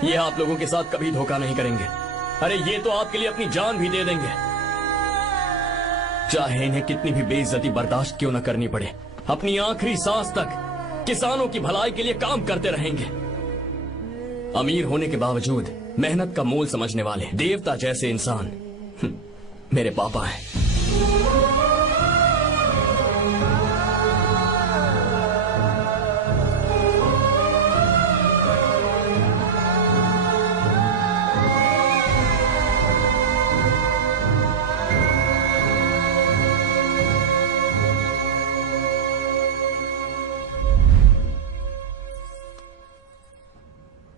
ये आप लोगों के साथ कभी धोखा नहीं करेंगे। अरे ये तो आपके लिए अपनी जान भी दे देंगे, चाहे इन्हें कितनी भी बेइज्जती बर्दाश्त क्यों न करनी पड़े। अपनी आखिरी सांस तक किसानों की भलाई के लिए काम करते रहेंगे। अमीर होने के बावजूद मेहनत का मोल समझने वाले देवता जैसे इंसान मेरे पापा हैं।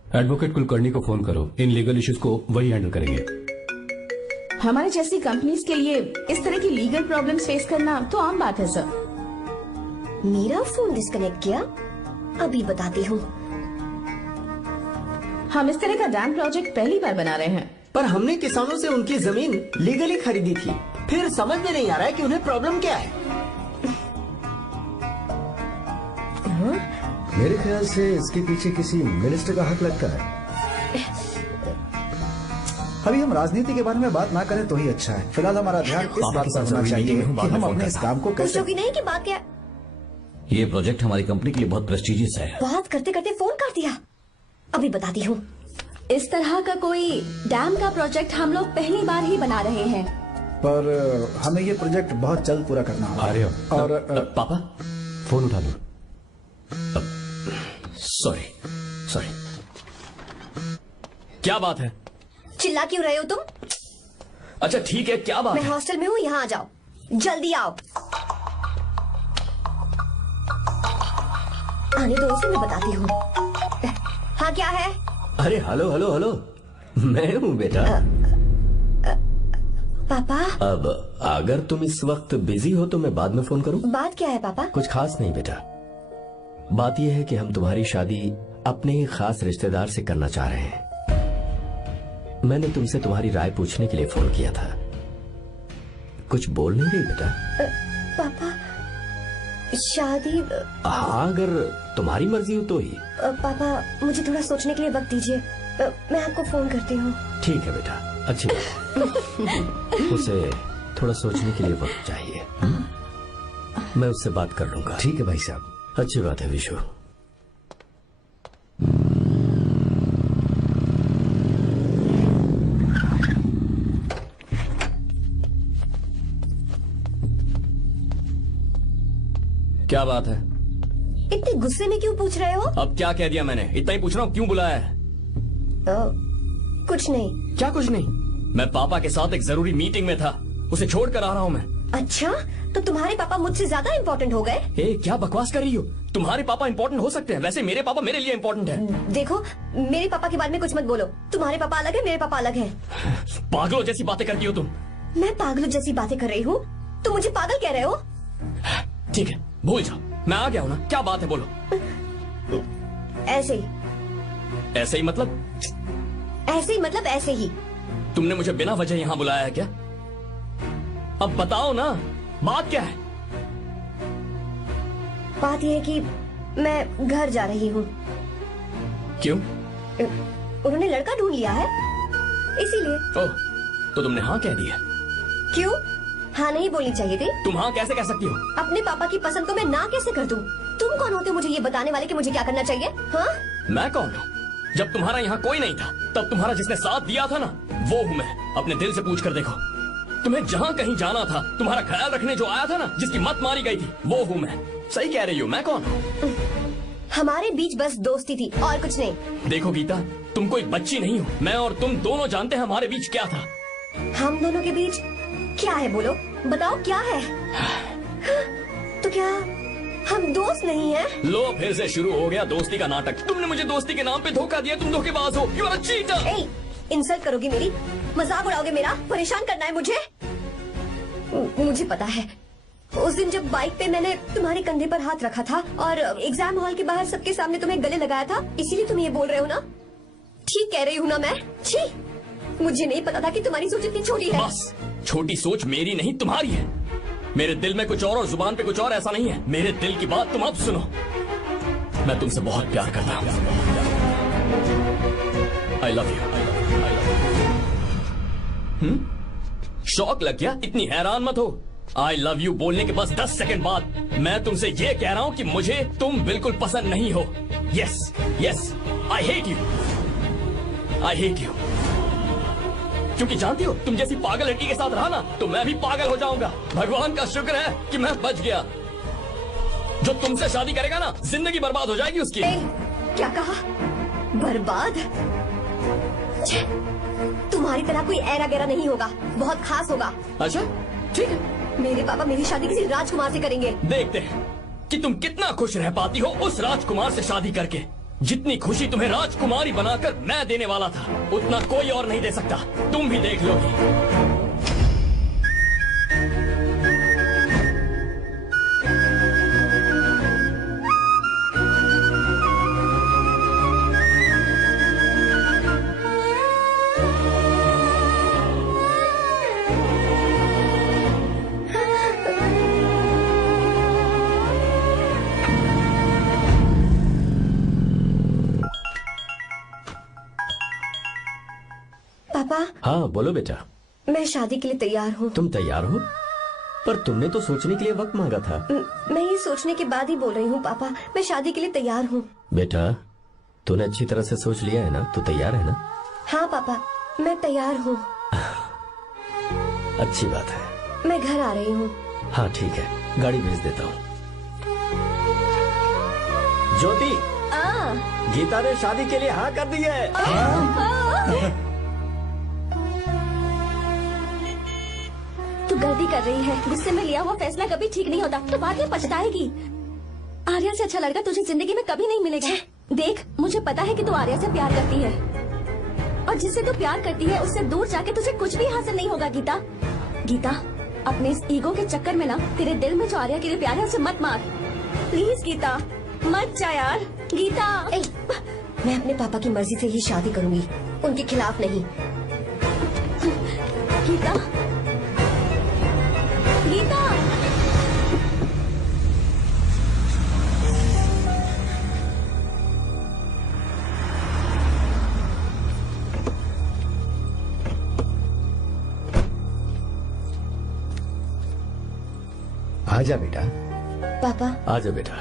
एडवोकेट कुलकर्णी को फोन करो। इन लीगल इश्यूज को वही हैंडल करेंगे। हमारे जैसी कंपनीज के लिए इस तरह की लीगल प्रॉब्लम्स फेस करना तो आम बात है सर। मेरा फोन डिस्कनेक्ट किया, अभी बताती हूँ। हम इस तरह का डैम प्रोजेक्ट पहली बार बना रहे हैं। पर हमने किसानों से उनकी जमीन लीगली खरीदी थी, फिर समझ में नहीं आ रहा है कि उन्हें प्रॉब्लम क्या है। मेरे ख्याल से इसके पीछे किसी मिनिस्टर का हाथ लगता है। अभी हम राजनीति के बारे में बात ना करें तो ही अच्छा है। फिलहाल हमारा ध्यान इस बात पर होना चाहिए कि हम अपने इस काम को कैसे। पूछोगी नहीं कि बात क्या? ये प्रोजेक्ट हमारी कंपनी के लिए बहुत प्रेस्टिजियस है। बात करते करते फोन काट दिया, अभी बताती हूँ। इस तरह का कोई डैम का प्रोजेक्ट हम लोग पहली बार ही बना रहे हैं। पर हमें ये प्रोजेक्ट बहुत जल्द पूरा करना होगा। और पापा फोन उठा लो। Sorry sorry. क्या बात है? चिल्ला क्यों रहे हो तुम? अच्छा ठीक है, क्या बात मैं है? हॉस्टल में हूँ, यहाँ आ जाओ, जल्दी आओ। आने दो उसे, मैं बताती हूँ। हाँ क्या है? अरे हेलो हेलो हेलो, मैं हूँ बेटा। पापा अब अगर तुम इस वक्त बिजी हो तो मैं बाद में फोन करूँ? बात क्या है पापा? कुछ खास नहीं बेटा, बात यह है कि हम तुम्हारी शादी अपने ही खास रिश्तेदार से करना चाह रहे हैं। मैंने तुमसे तुम्हारी राय पूछने के लिए फोन किया था। कुछ बोल नहीं रही बेटा? पापा शादी। हाँ अगर तुम्हारी मर्जी हो तो ही। पापा मुझे थोड़ा सोचने के लिए वक्त दीजिए, मैं आपको फोन करती हूँ। ठीक है बेटा, अच्छी बात। उसे थोड़ा सोचने के लिए वक्त चाहिए। मैं उससे बात कर लूंगा। ठीक है भाई साहब, अच्छी बात है विशु। क्या बात है? इतने गुस्से में क्यों पूछ रहे हो? अब क्या कह दिया मैंने? इतना ही पूछ रहा हूँ, क्यों बुलाया है? कुछ नहीं। क्या कुछ नहीं? मैं पापा के साथ एक जरूरी मीटिंग में था, उसे छोड़ कर आ रहा हूँ मैं। अच्छा, तो तुम्हारे पापा मुझसे ज्यादा इम्पोर्टेंट हो गए? क्या बकवास कर रही हो? तुम्हारे पापा इम्पोर्टेंट हो सकते हैं, वैसे मेरे पापा मेरे लिए इम्पोर्टेंट है। देखो, मेरे पापा के बारे में कुछ मत बोलो। तुम्हारे पापा अलग है, मेरे पापा अलग है। पागलों जैसी बातें करती हो तुम। मैं पागलों जैसी बातें कर रही हूँ? तुम मुझे पागल कह रहे हो? ठीक है, भूल जाओ, मैं आ गया हूँ ना। क्या बात है, बोलो। ऐसे ही। ऐसे ही मतलब? ऐसे ही मतलब ऐसे ही। तुमने मुझे बिना वजह यहाँ बुलाया है क्या? अब बताओ ना, बात क्या है? बात यह है कि मैं घर जा रही हूँ। क्यों? उन्होंने लड़का ढूंढ लिया है, इसीलिए। ओह, तो तुमने हाँ कह दिया? क्यों? हाँ नहीं बोलनी चाहिए थी? तुम हाँ कैसे कह सकती हो? अपने पापा की पसंद को मैं ना कैसे कर दूं? तुम कौन होते हो मुझे ये बताने वाले कि मुझे क्या करना चाहिए? हाँ? मैं कौन हूँ? जब तुम्हारा यहाँ कोई नहीं था, तब तुम्हारा जिसने साथ दिया था ना, वो हूँ मैं। अपने दिल से पूछ कर देखो, तुम्हें जहाँ कहीं जाना था, तुम्हारा ख्याल रखने जो आया था ना, जिसकी मत मारी गई थी, वो हूँ मैं। सही कह रही हो, मैं कौन हूँ? हमारे बीच बस दोस्ती थी और कुछ नहीं। देखो गीता, तुम कोई बच्ची नहीं हो। मैं और तुम दोनों जानते हैं हमारे बीच क्या था। हम दोनों के बीच क्या है? बोलो, बताओ क्या है? तो क्या हम दोस्त नहीं हैं? लो, फिर से शुरू हो गया दोस्ती का नाटक। तुमने मुझे दोस्ती के नाम पे धोखा दिया। तुम धोखेबाज हो। You are a cheater. Insult करोगी मेरी? मजाक उड़ाओगे मेरा? परेशान करना है मुझे? मुझे पता है, उस दिन जब बाइक पे मैंने तुम्हारे कंधे पर हाथ रखा था और एग्जाम हॉल के बाहर सबके सामने तुम्हें गले लगाया था, इसीलिए तुम ये बोल रहे हो ना? ठीक कह रही हूँ ना मैं? छी, मुझे नहीं पता था कि तुम्हारी सोच इतनी छोटी है। बस, छोटी सोच मेरी नहीं तुम्हारी है। मेरे दिल में कुछ और जुबान पे कुछ और, ऐसा नहीं है। मेरे दिल की बात तुम अब सुनो। मैं तुमसे बहुत प्यार करता हूँ। I love you. शौक लग गया? इतनी हैरान मत हो। आई लव यू बोलने के बस 10 सेकंड बाद मैं तुमसे ये कह रहा हूँ कि मुझे तुम बिल्कुल पसंद नहीं हो। Yes yes, I hate you. I hate you. क्योंकि जानती हो, तुम जैसी पागल लड़की के साथ रहा ना, तो मैं भी पागल हो जाऊंगा। भगवान का शुक्र है कि मैं बच गया। जो तुमसे शादी करेगा ना, जिंदगी बर्बाद हो जाएगी उसकी। क्या कहा? बर्बाद? तुम्हारी तरह कोई ऐरा गैरा नहीं होगा, बहुत खास होगा। अच्छा ठीक है। मेरे पापा मेरी शादी किसी राजकुमार से करेंगे। देखते हैं कि तुम कितना खुश रह पाती हो उस राजकुमार से शादी करके। जितनी खुशी तुम्हें राजकुमारी बनाकर मैं देने वाला था, उतना कोई और नहीं दे सकता। तुम भी देख लोगी। पापा, हाँ बोलो बेटा। मैं शादी के लिए तैयार हूँ। तुम तैयार हो? पर तुमने तो सोचने के लिए वक्त मांगा था। मैं ये सोचने के बाद ही बोल रही हूँ पापा, मैं शादी के लिए तैयार हूँ। बेटा तूने अच्छी तरह से सोच लिया है ना? तू तैयार है ना? हाँ पापा, मैं तैयार हूँ। अच्छी बात है। मैं घर आ रही हूँ। हाँ ठीक है, गाड़ी भेज देता हूँ। ज्योति, गीता ने शादी के लिए हाँ कर दी है। तू गलती कर रही है। गुस्से में लिया हुआ फैसला कभी ठीक नहीं होता। तो बाद में पछताएगी। आर्या से अच्छा लड़का तुझे जिंदगी में कभी नहीं मिलेगा। देख, मुझे पता है कि तू आर्या से प्यार करती है, और जिससे तू प्यार करती है उससे दूर जाके तुझे कुछ भी हासिल नहीं होगा। गीता, गीता, अपने इस ईगो के चक्कर में ना तेरे दिल में जो आर्या के लिए प्यार है उसे मत मार। प्लीज गीता, मत जा यार। गीता, मैं अपने पापा की मर्जी से ही शादी करूंगी, उनके खिलाफ नहीं। गीता, गीता। आजा बेटा। पापा। आजा बेटा।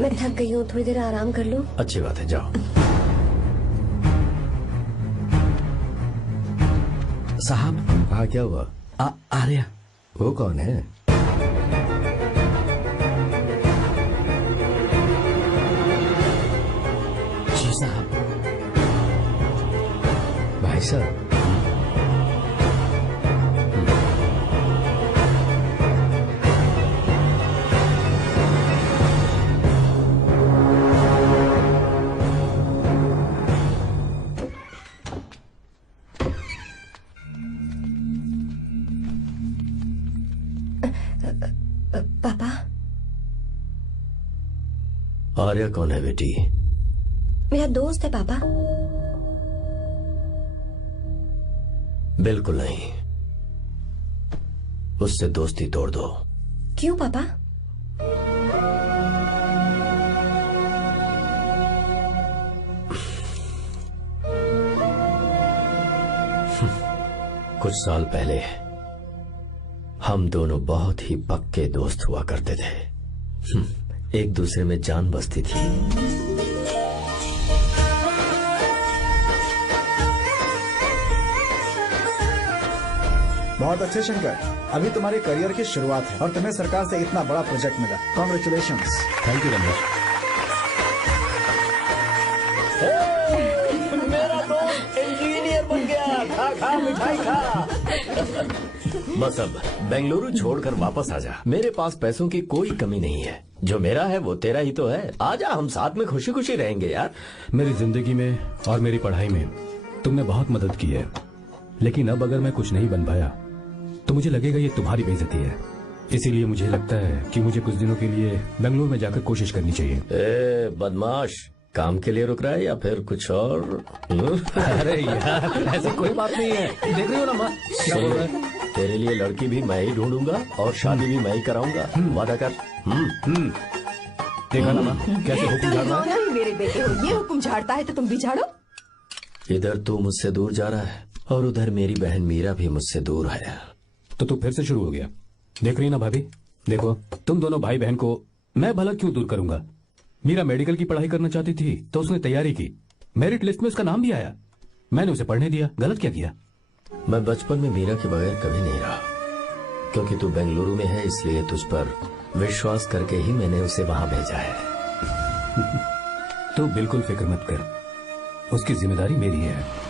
मैं थक गई हूँ, थोड़ी देर आराम कर लूँ। अच्छी बात है, जाओ। साहब। हाँ क्या हुआ? आर्या। वो कौन है? जी साहब। भाई साहब। पापा। आर्या कौन है बेटी? मेरा दोस्त है पापा। बिल्कुल नहीं, उससे दोस्ती तोड़ दो। क्यों पापा? कुछ साल पहले हम दोनों बहुत ही पक्के दोस्त हुआ करते थे। एक दूसरे में जान बसती थी। बहुत अच्छे शंकर, अभी तुम्हारे करियर की शुरुआत है और तुम्हें सरकार से इतना बड़ा प्रोजेक्ट मिला। कॉन्ग्रेचुलेशंस। Thank you Ramesh. मेरा दोस्त इंजीनियर बन गया। खा खा मिठाई खा। बस अब बेंगलुरु छोड़कर वापस आ जा। मेरे पास पैसों की कोई कमी नहीं है। जो मेरा है वो तेरा ही तो है। आजा, हम साथ में खुशी खुशी रहेंगे यार। मेरी जिंदगी में और मेरी पढ़ाई में तुमने बहुत मदद की है, लेकिन अब अगर मैं कुछ नहीं बन पाया तो मुझे लगेगा ये तुम्हारी बेइज्जती है। इसीलिए मुझे लगता है कि मुझे कुछ दिनों के लिए बेंगलुरु में जाकर कोशिश करनी चाहिए। बदमाश, काम के लिए रुक रहा है या फिर कुछ और? अरे यार, ऐसी कोई बात नहीं है। देख रही हो ना माँ, क्या बोल रहा है? तेरे लिए लड़की भी मैं ही ढूंढूंगा और शादी भी मैं ही कराऊंगा। वादा कर। देखा ना माँ, कैसे हुक्म झाड़ रहा है? ही मेरे बेटे हो, ये हुक्म झाड़ता है तो तुम भी झाड़ो। इधर तू मुझसे दूर जा रहा है और उधर मेरी बहन मीरा भी मुझसे दूर है। तो तू फिर से शुरू हो गया। देख रही ना भाभी, देखो तुम दोनों भाई बहन को मैं भला क्यों दूर करूंगा। मीरा मेडिकल की पढ़ाई करना चाहती थी तो उसने तैयारी की, मेरिट लिस्ट में उसका नाम भी आया, मैंने उसे पढ़ने दिया। गलत क्या किया? मैं बचपन में मीरा के बगैर कभी नहीं रहा, क्योंकि तू बेंगलुरु में है इसलिए तुझ पर विश्वास करके ही मैंने उसे वहां भेजा है। तू बिल्कुल फिक्र मत कर, उसकी जिम्मेदारी मेरी है।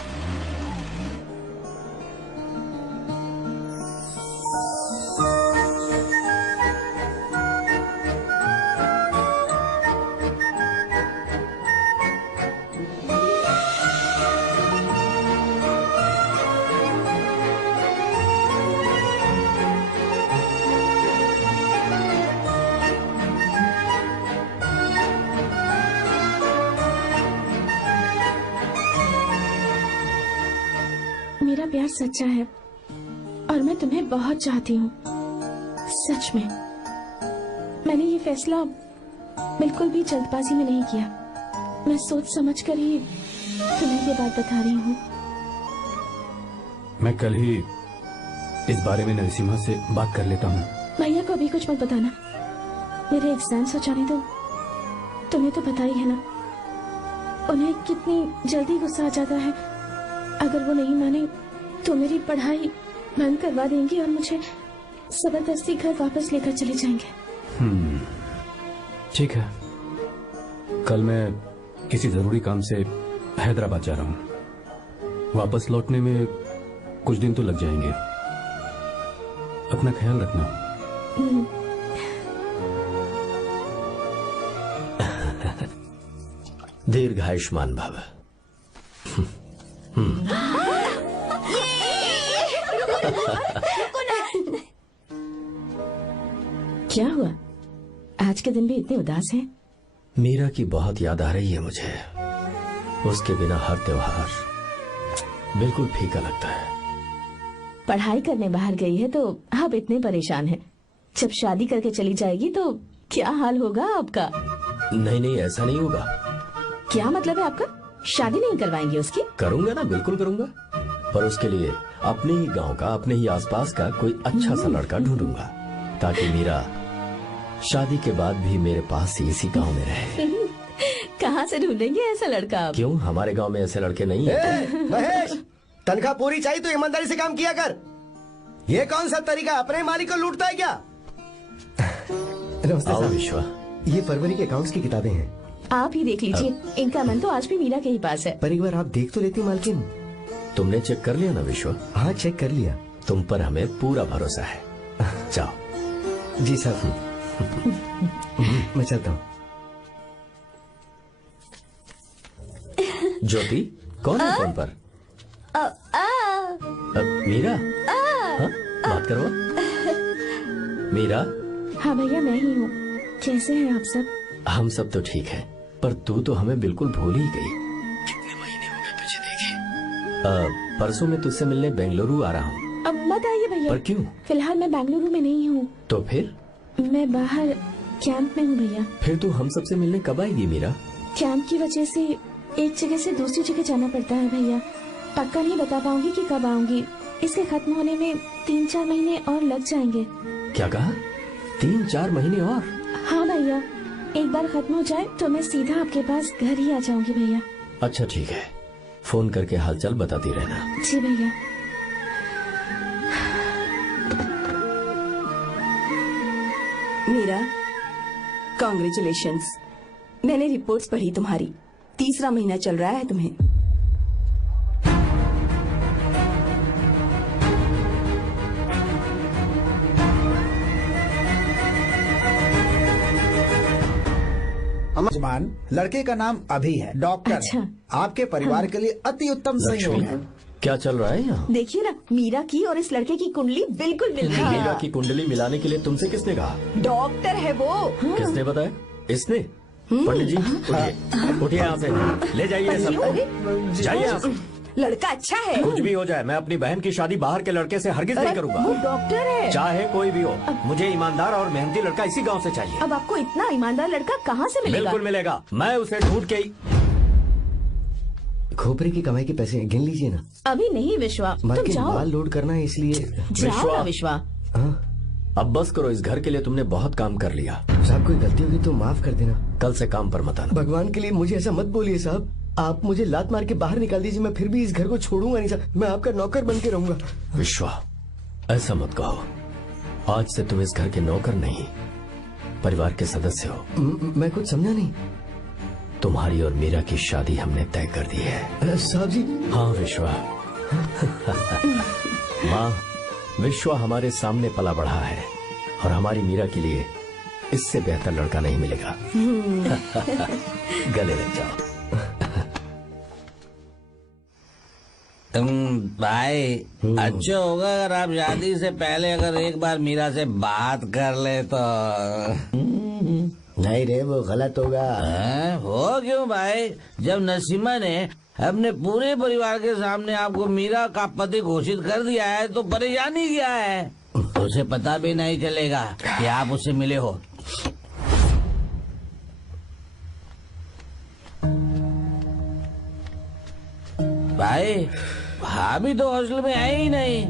मेरा प्यार सच्चा है और मैं तुम्हें बहुत चाहती हूँ, सच में। मैंने ये फैसला बिल्कुल भी जल्दबाजी में नहीं किया। मैं सोच समझ कर ही तुम्हें ये बात बता रही हूँ। मैं कल ही इस बारे में नरसिम्हा से बात कर लेता हूँ। भैया को अभी कुछ मत बताना, मेरे एग्जाम्स हो जाने दो। तुम्हें तो पता ही है ना उन्हें कितनी जल्दी गुस्सा आ जाता है। अगर वो नहीं माने तो मेरी पढ़ाई बंद करवा देंगे और मुझे जबरदस्ती घर वापस लेकर चले जाएंगे। ठीक है, कल मैं किसी जरूरी काम से हैदराबाद जा रहा हूँ। वापस लौटने में कुछ दिन तो लग जाएंगे। अपना ख्याल रखना। दीर्घायुष्मान भव। क्या हुआ, आज के दिन भी इतने उदास हैं? मीरा की बहुत याद आ रही है मुझे। उसके बिना हर त्योहार बिल्कुल फीका लगता है। पढ़ाई करने बाहर गई है तो आप इतने परेशान हैं। जब शादी करके चली जाएगी तो क्या हाल होगा आपका? नहीं, ऐसा नहीं होगा। क्या मतलब है आपका? शादी नहीं करवाएंगे उसकी? करूंगा ना, बिल्कुल करूंगा, पर उसके लिए अपने ही गांव का, अपने ही आसपास का कोई अच्छा सा लड़का ढूंढूंगा ताकि मीरा शादी के बाद भी मेरे पास ही इसी गांव में रहे। कहाँ से ढूंढेंगे ऐसा लड़का आप? क्यों, हमारे गांव में ऐसे लड़के नहीं है? महेश, तनख्वाह पूरी चाहिए तो ईमानदारी से काम किया कर। ये कौन सा तरीका, अपने मालिक को लूटता है क्या? आओ विश्वा, ये फरवरी के अकाउंट्स की किताबें हैं। आप ही देख लीजिए, इनका मन तो आज भी मीरा के ही पास है। पर एक बार आप देख तो लेती मालकिन। तुमने चेक कर लिया ना विश्वा? हाँ, चेक कर लिया। तुम पर हमें पूरा भरोसा है। जाओ। जी सर। मैं चलता हूँ। ज्योति, कौन है फोन पर? मीरा? हाँ? बात करो। मीरा? हाँ भैया, मैं ही हूँ। कैसे हैं आप सब? हम सब तो ठीक है, पर तू तो हमें बिल्कुल भूल ही गई। कितने महीने हो गए तुझे देखे। परसों मैं तुझसे मिलने बेंगलुरु आ रहा हूँ। अब मत आइए भैया। पर क्यों? फिलहाल मैं बेंगलुरु में नहीं हूँ। तो फिर? मैं बाहर कैंप में हूँ भैया। फिर तू हम सबसे मिलने कब आएगी मीरा? कैंप की वजह से एक जगह से दूसरी जगह जाना पड़ता है भैया। पक्का नहीं बता पाऊंगी कि कब आऊंगी। इसके खत्म होने में 3-4 महीने और लग जाएंगे। क्या कहा? 3-4 महीने और? हाँ भैया, एक बार खत्म हो जाए तो मैं सीधा आपके पास घर ही आ जाऊंगी भैया। अच्छा ठीक है, फोन करके हालचाल बताती रहना। जी भैया। मीरा, कॉन्ग्रेचुलेशंस। मैंने रिपोर्ट्स पढ़ी तुम्हारी। 3रा महीना चल रहा है तुम्हें। जमान, लड़के का नाम अभी है, डॉक्टर। अच्छा। आपके परिवार के लिए अति उत्तम संयोग है। क्या चल रहा है यहाँ? देखिए ना, मीरा की और इस लड़के की कुंडली बिल्कुल मिल रही है। मीरा की कुंडली मिलाने के लिए तुमसे किसने कहा? डॉक्टर है वो। किसने बताया? इसने? पंडित जी, उठिए यहाँ से, ले जाइए सब, जाइए यहाँ से। लड़का अच्छा है। कुछ भी हो जाए, मैं अपनी बहन की शादी बाहर के लड़के से हरगिज नहीं करूंगा। वो डॉक्टर है। चाहे कोई भी हो, मुझे ईमानदार और मेहनती लड़का इसी गांव से चाहिए। अब आपको इतना ईमानदार लड़का कहाँ से मिलेगा? बिल्कुल मिलेगा, मैं उसे ढूंढ के ही। खोपरे की कमाई के पैसे गिन लीजिए ना। अभी नहीं विश्वा, तुम मालकिन, जाओ। माल लोड करना है इसलिए। जाओ ना विश्वा। अब बस करो, इस घर के लिए तुमने बहुत काम कर लिया। साहब, कोई गलती होगी तो माफ कर देना। कल से काम पर मत आना। भगवान के लिए मुझे ऐसा मत बोलिए साहब। आप मुझे लात मार के बाहर निकाल दीजिए, मैं फिर भी इस घर को छोड़ूंगा नहीं साहब। मैं आपका नौकर बन के रहूंगा। विश्वा, ऐसा मत कहो। आज से तुम इस घर के नौकर नहीं, परिवार के सदस्य हो। मैं कुछ समझा नहीं। तुम्हारी और मीरा की शादी हमने तय कर दी है। साहब जी। हाँ विश्वा। माँ, विश्वा हमारे सामने पला बढ़ा है और हमारी मीरा के लिए इससे बेहतर लड़का नहीं मिलेगा। गले लग जाओ। तुम भाई, अच्छा होगा अगर आप शादी से पहले अगर एक बार मीरा से बात कर ले तो। नहीं रे, वो गलत होगा। हो क्यों भाई? जब नसीमा ने अपने पूरे परिवार के सामने आपको मीरा का पति घोषित कर दिया है तो परेशानी क्या है? उसे पता भी नहीं चलेगा कि आप उससे मिले हो। भाभी तो हॉस्टल में है ही नहीं।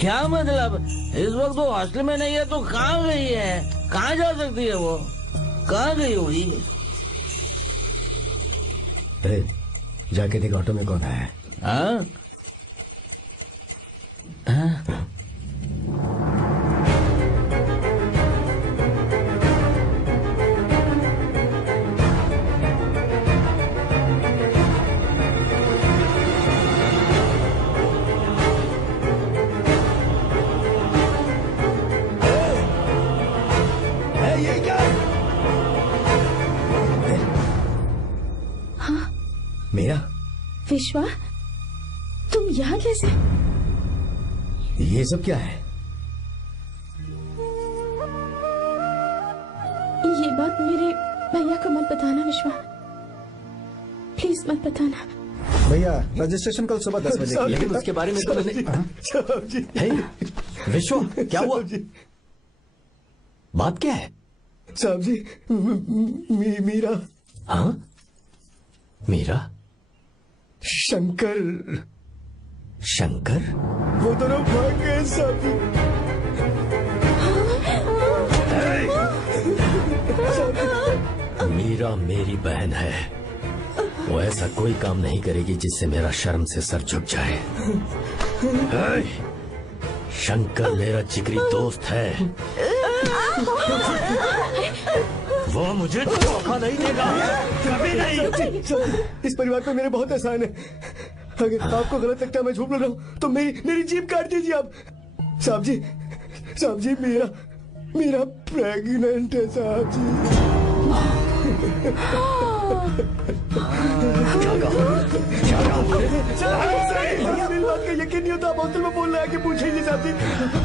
क्या मतलब? इस वक्त वो हॉस्टल में नहीं है तो कहाँ गई है? कहाँ जा सकती है वो? कहाँ गई होगी? जाके देख ऑटो में कौन है। हाँ? हाँ? ये क्या? हाँ? मेरा विश्वा, तुम यहाँ कैसे? ये सब क्या है? ये बात मेरे भैया को मत बताना विश्वा, प्लीज मत बताना। भैया रजिस्ट्रेशन कल सुबह 10 बजे की है। लेकिन उसके बारे में तो मैंने विश्व क्या हुआ? बात क्या है? साहब जी मीरा। हाँ? मीरा? शंकर। शंकर? वो दोनों भाग गए साहब जी। मीरा मेरी बहन है, वो ऐसा कोई काम नहीं करेगी जिससे मेरा शर्म से सर झुक जाए। शंकर मेरा जिगरी दोस्त है, वो मुझे धोखा नहीं देगा, कभी नहीं। इस परिवार पे मेरे बहुत एहसान है। अगर आपको गलत लगता है मैं झूठ बोल रहा हूँ तो मेरी जीभ काट दीजिए आप। साहब जी मेरा प्रेग्नेंट है साहब जी। मेरी बात का यकीन नहीं होता, आप हॉस्टल में बोल रहे हैं कि पूछेंगे साहब जी।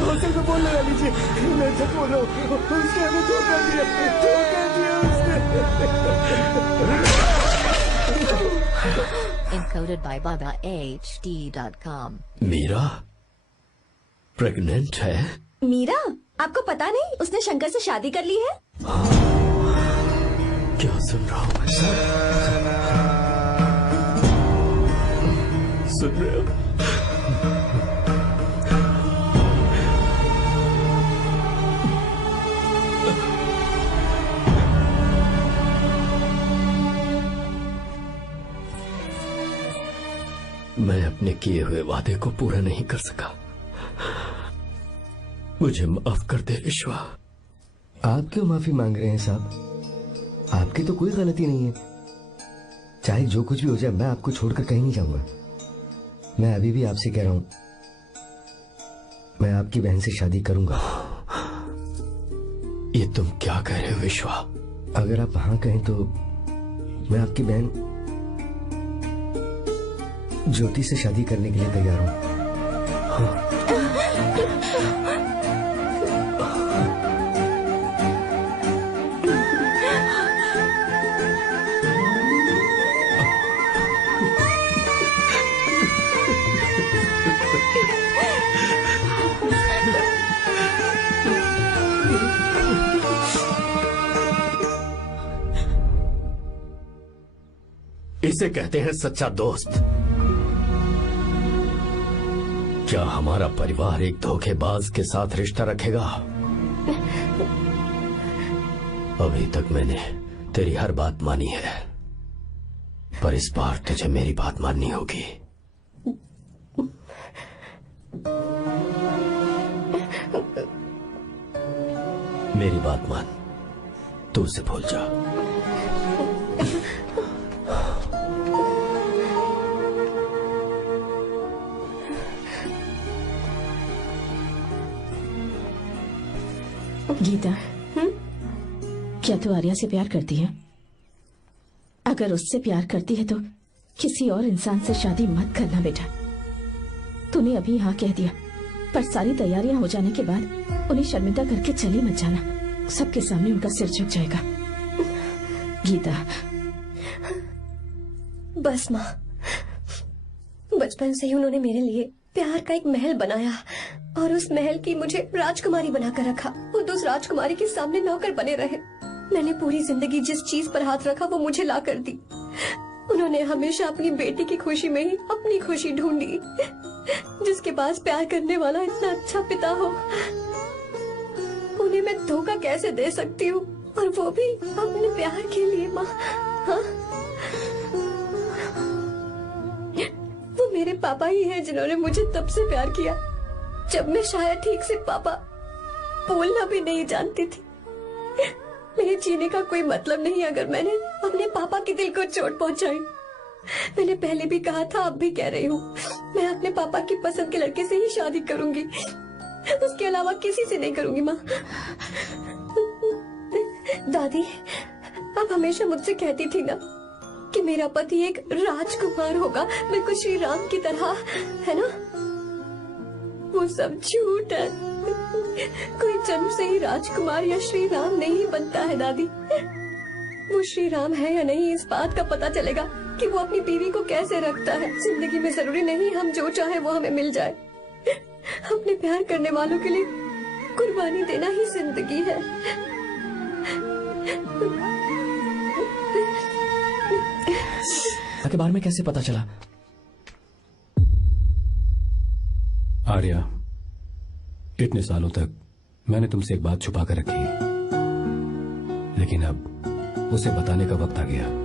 हॉस्टल में बोल लगा लीजिए, मैं सच बोल रहा हूँ। उसने हमें धोखा दिया Encoded by BabaHD.com. Meera pregnant है? मीरा, आपको पता नहीं उसने शंकर से शादी कर ली है? क्या सुन रहा हूँ मैं? सुन रहे हो? मैं अपने किए हुए वादे को पूरा नहीं कर सका, मुझे माफ कर दे विश्वा। आप क्यों माफी मांग रहे हैं साहब? आपकी तो कोई गलती नहीं है। चाहे जो कुछ भी हो जाए मैं आपको छोड़कर कहीं नहीं जाऊंगा। मैं अभी भी आपसे कह रहा हूं, मैं आपकी बहन से शादी करूंगा। ये तुम क्या कह रहे हो विश्वा? अगर आप हाँ कहें तो मैं आपकी बहन ज्योति से शादी करने के लिए तैयार हूं। इसे कहते हैं सच्चा दोस्त। क्या हमारा परिवार एक धोखेबाज के साथ रिश्ता रखेगा? अभी तक मैंने तेरी हर बात मानी है, पर इस बार तुझे मेरी बात माननी होगी। मेरी बात मान, तू उसे भूल जा। गीता, क्या तू आर्या से प्यार करती है? अगर उससे प्यार करती है तो किसी और इंसान से शादी मत करना बेटा। तूने अभी हाँ कह दिया, पर सारी तैयारियां हो जाने के बाद उन्हें शर्मिंदा करके चली मत जाना। सबके सामने उनका सिर झुक जाएगा। गीता, बस माँ, बचपन से ही उन्होंने मेरे लिए प्यार का एक महल बनाया और उस महल की मुझे राजकुमारी बनाकर रखा। वो उस राजकुमारी के सामने नौकर बने रहे। मैंने पूरी जिंदगी जिस चीज पर हाथ रखा वो मुझे ला कर दी। उन्होंने हमेशा अपनी बेटी की खुशी में ही अपनी खुशी ढूंढी। जिसके पास प्यार करने वाला इतना अच्छा पिता हो, उन्हें मैं धोखा कैसे दे सकती हूँ, और वो भी अपने प्यार के लिए। माँ, हाँ? वो मेरे पापा ही हैं जिन्होंने मुझे तब से प्यार किया जब मैं शायद ठीक से पापा बोलना भी नहीं जानती थी। मेरे जीने का कोई मतलब नहीं अगर मैंने अपने पापा के दिल को चोट पहुंचाई। मैंने पहले भी कहा था, अब भी कह रही हूँ, मैं अपने पापा की पसंद के लड़के से ही शादी करूंगी, उसके अलावा किसी से नहीं करूंगी। माँ, दादी आप हमेशा मुझसे कहती थी ना कि मेरा पति एक राजकुमार होगा, बिल्कुल श्री राम की तरह, है ना? वो सब झूठ है। कोई जन्म से ही राजकुमार या श्री राम नहीं बनता है दादी। वो श्री राम है या नहीं, इस बात का पता चलेगा कि वो अपनी बीवी को कैसे रखता है। जिंदगी में जरूरी नहीं हम जो चाहे वो हमें मिल जाए। अपने प्यार करने वालों के लिए कुर्बानी देना ही जिंदगी है। के बारे में कैसे पता चला? आर्या, इतने सालों तक मैंने तुमसे एक बात छुपा कर रखी, लेकिन अब उसे बताने का वक्त आ गया।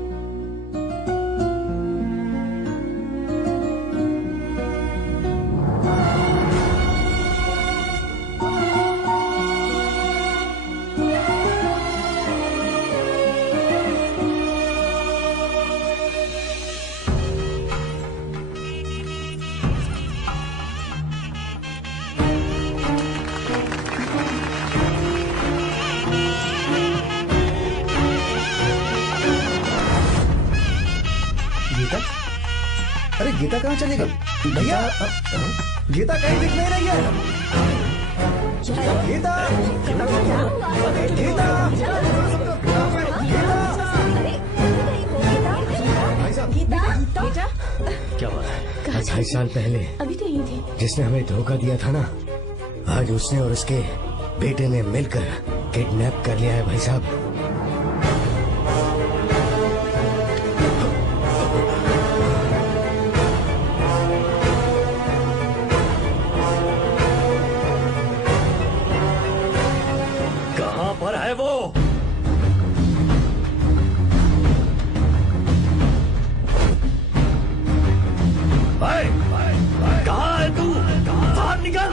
अरे गीता कहाँ चली गई? भैया, गीता कहीं दिख नहीं रही है। गीता, गीता, बेटा, क्या हुआ? 28 साल पहले अभी तो यही थे। जिसने हमें धोखा दिया था ना, आज उसने और उसके बेटे ने मिलकर किडनैप कर लिया है भाई साहब। कहां पर है वो? कहां है तू? बाहर निकल!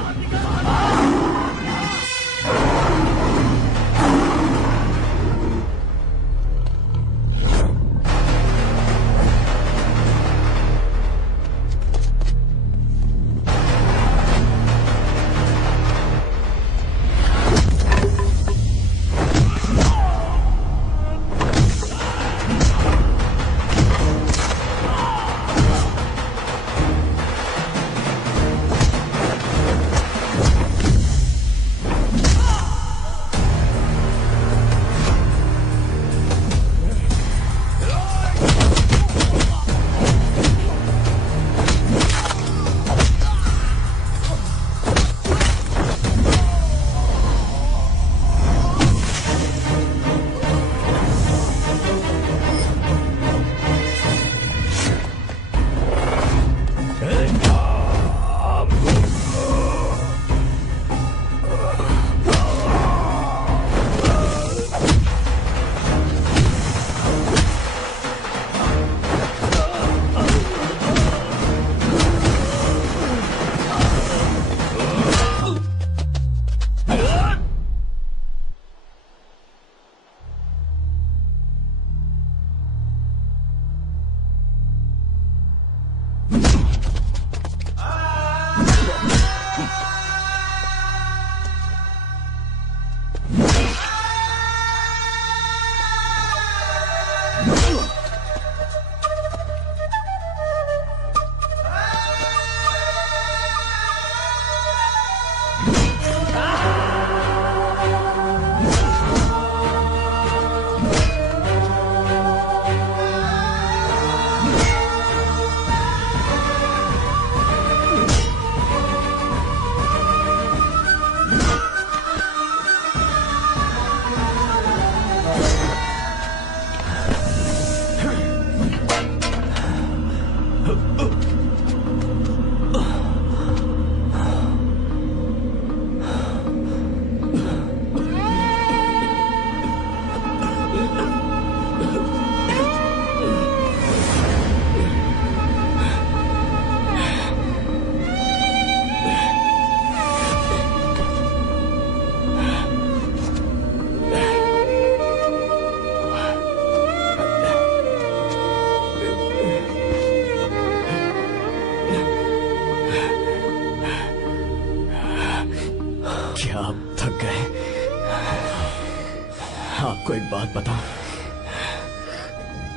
आपको एक बात बताऊं,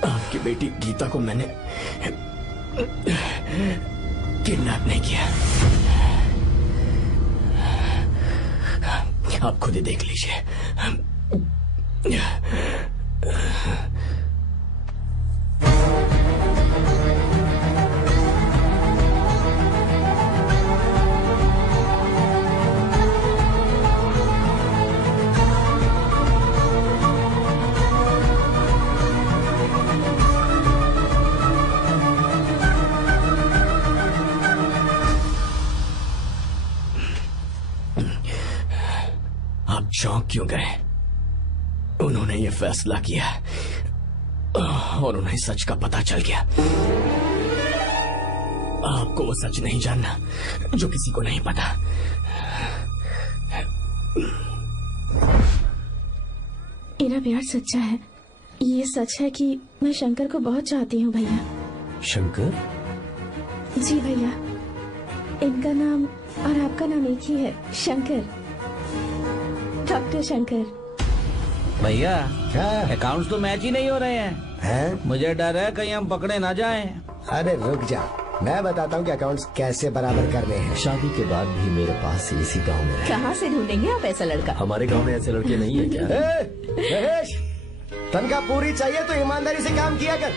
आपकी बेटी गीता को मैंने किडनैप नहीं किया। आप खुद ही देख लीजिए। चौंक क्यों गए? उन्होंने ये फैसला किया और उन्हें सच का पता चल गया। आपको वो सच नहीं जानना जो किसी को नहीं पता। मेरा प्यार सच्चा है। ये सच है कि मैं शंकर को बहुत चाहती हूँ भैया। शंकर? जी भैया, इनका नाम और आपका नाम एक ही है, शंकर, डॉक्टर शंकर। भैया अकाउंट्स तो मैच ही नहीं हो रहे हैं। मुझे डर है कहीं हम पकड़े ना जाएं। अरे रुक जा, मैं बताता हूँ कि अकाउंट्स कैसे बराबर करने हैं। शादी के बाद भी मेरे पास इसी गांव में है। कहाँ से ढूंढेंगे आप ऐसा लड़का? हमारे गांव में ऐसे लड़के नहीं है क्या? महेश, तनख्वाह पूरी चाहिए तो ईमानदारी से काम किया कर।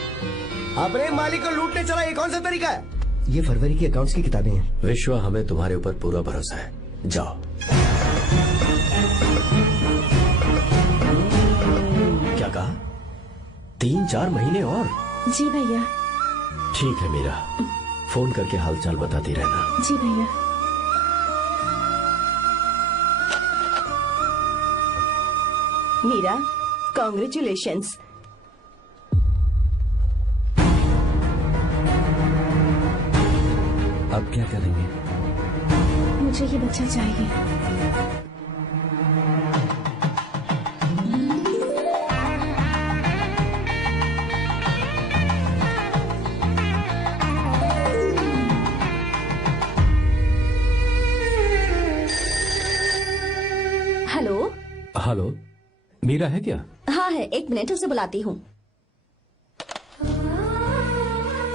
अपने मालिक को लूटने चला, ये कौन सा तरीका है? ये फरवरी की अकाउंट्स की किताबें हैं। विश्वा, हमें तुम्हारे ऊपर पूरा भरोसा है। जाओ। क्या कहा? 3-4 महीने और? जी भैया। ठीक है मीरा, फोन करके हालचाल बताती रहना। जी भैया। मीरा, कॉन्ग्रेचुलेशंस। अब क्या करेंगे? मुझे ये बच्चा चाहिए। हेलो। हेलो, मीरा है क्या? हाँ है, 1 मिनट, उसे बुलाती हूँ।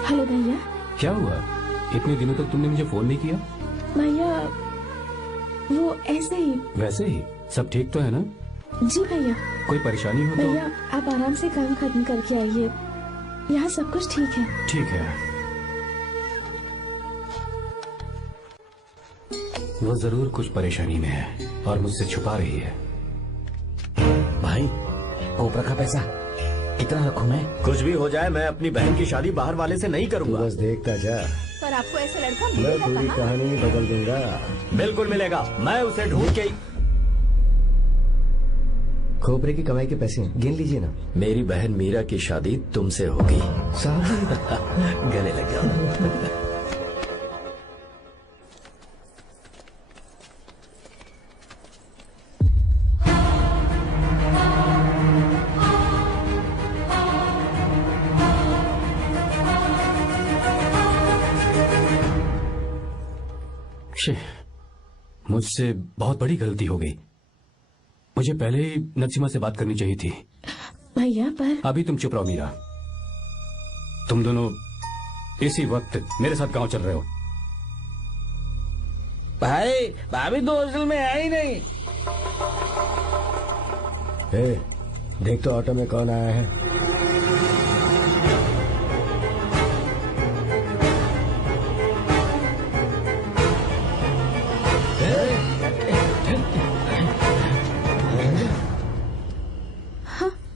हेलो भैया। क्या हुआ? इतने दिनों तक तुमने मुझे फोन नहीं किया? भैया वो ऐसे ही। वैसे ही? सब ठीक तो है ना? जी भैया। कोई परेशानी हो तो? भैया आप आराम से काम खत्म करके आइए, यहाँ सब कुछ ठीक है। ठीक है। वो जरूर कुछ परेशानी में है और मुझसे छुपा रही है। भाई, ओपरा का पैसा इतना रखूं मैं? कुछ भी हो जाए, मैं अपनी बहन की शादी बाहर वाले से नहीं करूंगा। बस देखता जा। पर आपको ऐसा लड़का मैं मिलेगा पूरी कहाँ? कहानी बदल दूंगा। बिल्कुल मिलेगा, मैं उसे ढूंढ के। खोपरे की कमाई के पैसे गिन लीजिए ना। मेरी बहन मीरा की शादी तुमसे होगी। साहब गले लग गया। मुझसे बहुत बड़ी गलती हो गई। मुझे पहले ही नसीमा से बात करनी चाहिए थी। भैया पर अभी तुम चुप रहो मीरा। तुम दोनों इसी वक्त मेरे साथ गांव चल रहे हो। भाई, भाभी तो हॉस्टल में है ही नहीं। देख तो ऑटो में कौन आया है।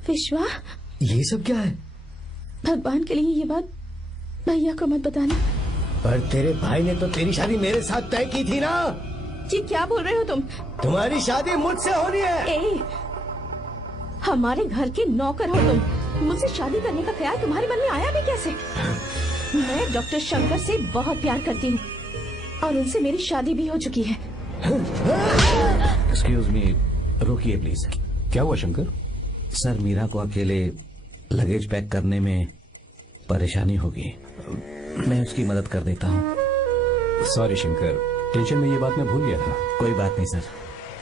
विश्वा, ये सब क्या है? भगवान के लिए ये बात भैया को मत बताना। पर तेरे भाई ने तो तेरी शादी मेरे साथ तय की थी ना। जी क्या बोल रहे हो तुम? तुम्हारी शादी मुझसे होनी है। हमारे घर के नौकर हो तुम, मुझसे शादी करने का ख्याल तुम्हारे मन में आया भी कैसे? मैं डॉक्टर शंकर से बहुत प्यार करती हूँ और उनसे मेरी शादी भी हो चुकी है। एक्सक्यूज मी, रुकिए प्लीज। क्या हुआ शंकर? सर, मीरा को अकेले लगेज पैक करने में परेशानी होगी, मैं उसकी मदद कर देता हूँ। सॉरी शंकर, टेंशन में ये बात मैं भूल गया था। कोई बात नहीं सर,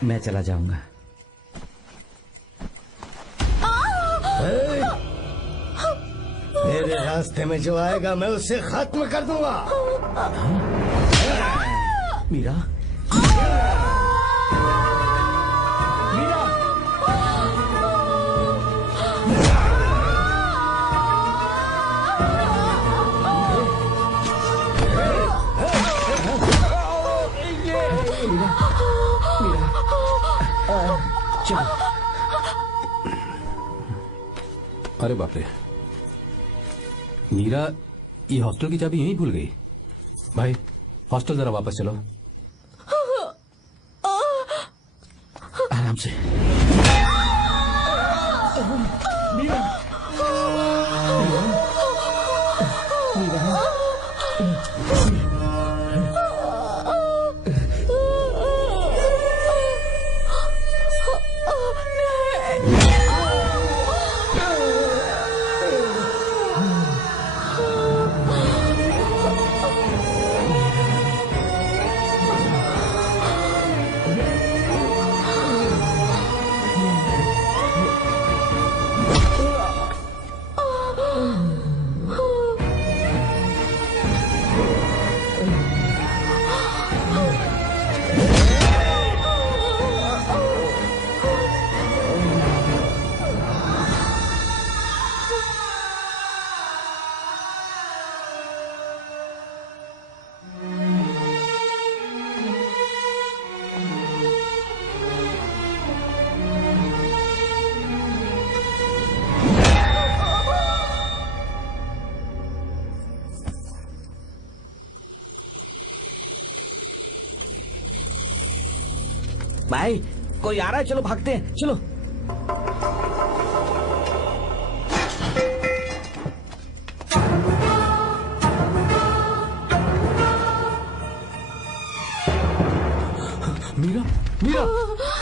मैं चला जाऊंगा। मेरे रास्ते में जो आएगा मैं उसे खत्म कर दूंगा। मीरा, अरे बाप रे, मीरा ये हॉस्टल की चाबी यहीं भूल गई। भाई हॉस्टल जरा वापस चलो। आराम से। मीरा, भाई कोई आ रहा है, चलो भागते हैं, चलो। मीरा, मीरा,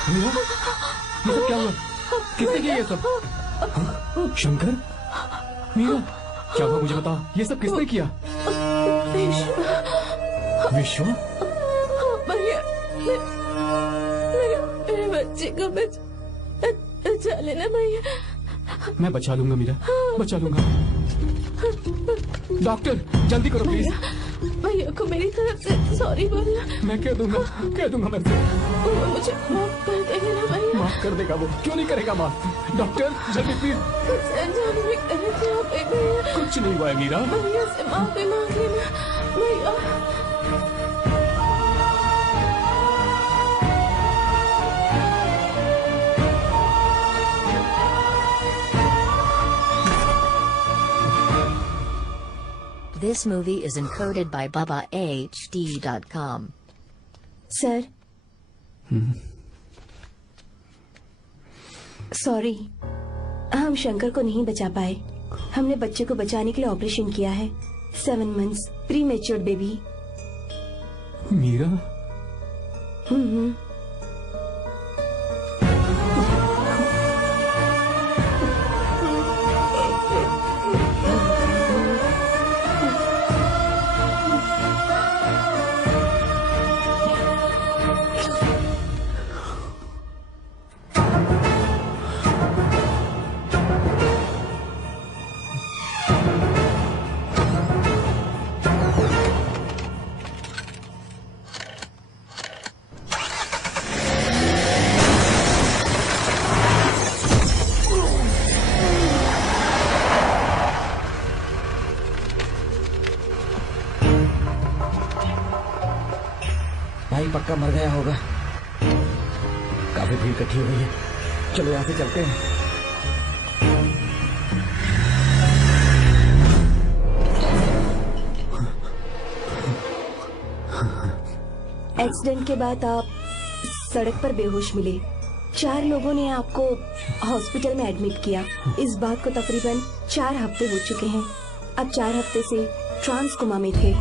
मीरा, ये सब क्या हुआ? किसने किया ये सब? हाँ? शंकर, मीरा, क्या हुआ मुझे बता, ये सब किसने किया? विश्व? भैया, मेरे बच्चे को बचा लेना भैया। मैं बचा लूंगा मीरा, बचा लूंगा। डॉक्टर जल्दी करो प्लीज। भैया को मेरी तरफ से सॉरी बोलना। मैं कह दूंगा मैं से। वो मुझे माफ कर देगा ना भैया? माफ कर देगा वो, क्यों नहीं करेगा माफ? डॉक्टर जल्दी प्लीज। कुछ नहीं हुआ है मीरा। भैया से माफी मांग लेना भैया। This movie is encoded by BabaHD.com. Sir, sorry, हम शंकर को नहीं बचा पाए। हमने बच्चे को बचाने के लिए ऑपरेशन किया है। 7 months pre matured baby. Meera, पक्का मर गया होगा। काफी भीड़ इकट्ठी हुई है, चलो यहाँ से चलते हैं। एक्सीडेंट के बाद आप सड़क पर बेहोश मिले। 4 लोगों ने आपको हॉस्पिटल में एडमिट किया। इस बात को तकरीबन 4 हफ्ते हो चुके हैं। अब 4 हफ्ते से ट्रांस कोमा में थे।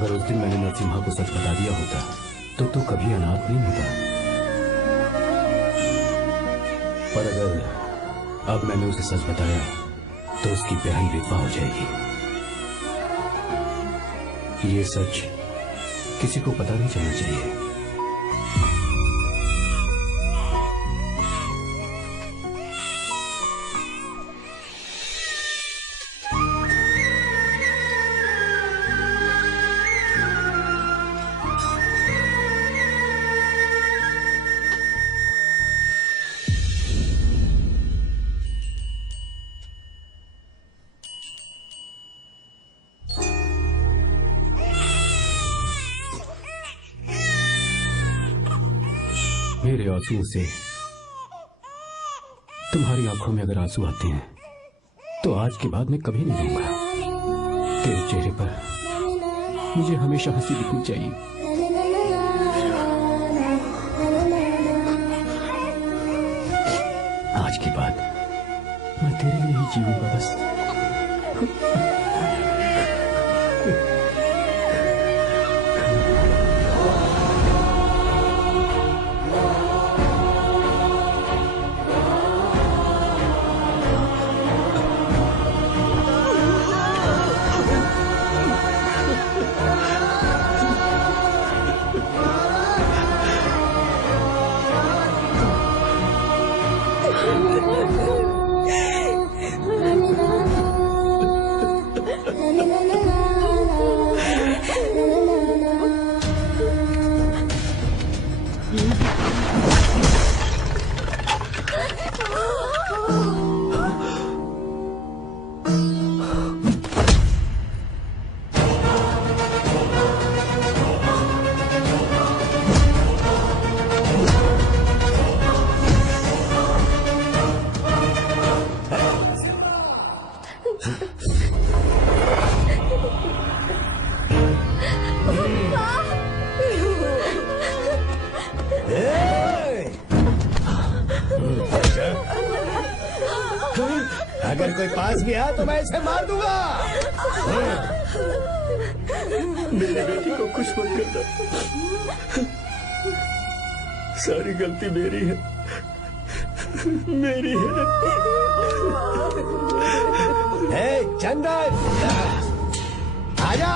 अगर उस दिन मैंने नरसिम्हा को सच बता दिया होता तो तू कभी अनाथ नहीं होता। पर अगर अब मैंने उसे सच बताया तो उसकी बहन विधवा हो जाएगी। ये सच किसी को पता नहीं चलना चाहिए। मेरे आंसुओं से तुम्हारी आंखों में अगर आंसू आते हैं तो आज के बाद मैं कभी नहीं रोऊंगा। तेरे चेहरे पर मुझे हमेशा हंसी दिखनी चाहिए। आज के बाद मैं तेरे लिए ही जीऊंगा बस। अगर कोई पास भी आया तो मैं इसे मार दूंगा। मेरी बेटी को कुछ मत करना। सारी गलती मेरी है, मेरी है। चंदन आजा।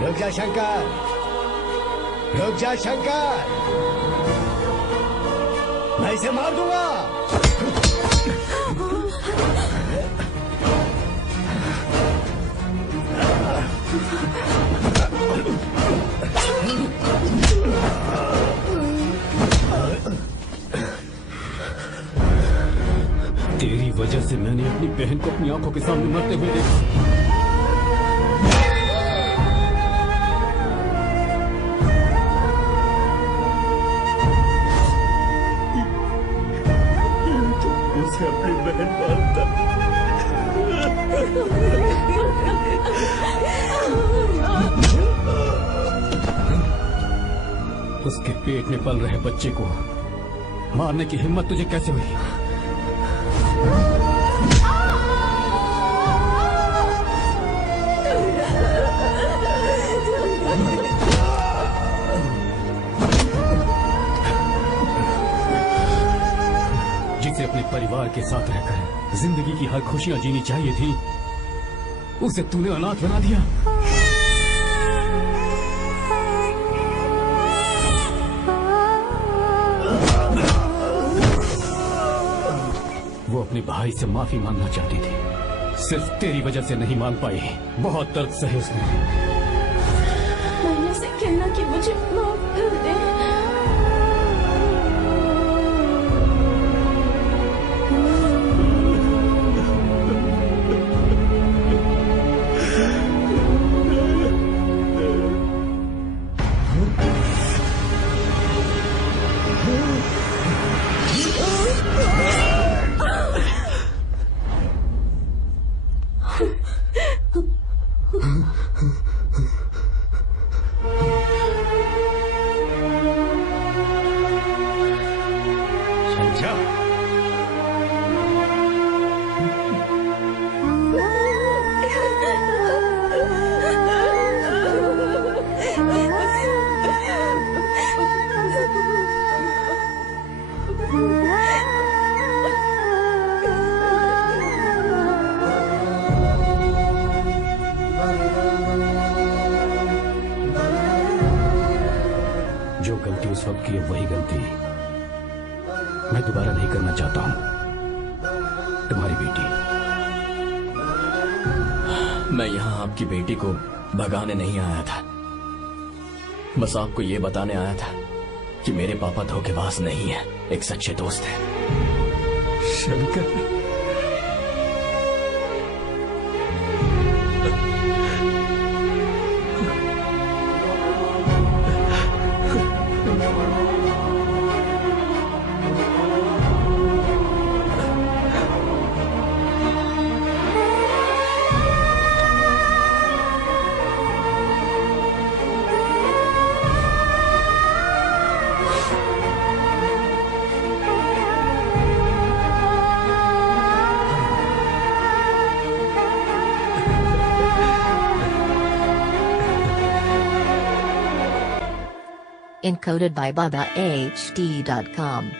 रुक जा शंकर, रुक जा शंकर, मैं इसे मार दूंगा। तेरी वजह से मैंने अपनी बहन को अपनी आंखों के सामने मरते हुए देखा। उसे अपनी बहन मानता। उसके पेट में पल रहे बच्चे को मारने की हिम्मत तुझे कैसे हुई? जिसे अपने परिवार के साथ रहकर जिंदगी की हर खुशियां जीनी चाहिए थी, उसे तूने अनाथ बना दिया। वो अपने भाई से माफी मांगना चाहती थी, सिर्फ तेरी वजह से नहीं मांग पाई। बहुत दर्द सहे उसने। मैंने से कहना कि मुझे माफ कर दे। संध्या, जो गलती उस वक्त की है वही गलती मैं दोबारा नहीं करना चाहता हूं। तुम्हारी बेटी। मैं यहाँ आपकी बेटी को भगाने नहीं आया था, बस आपको ये बताने आया था कि मेरे पापा धोखेबाज नहीं है, एक सच्चे दोस्त हैं। Shankar, Encoded by BabaHD.com.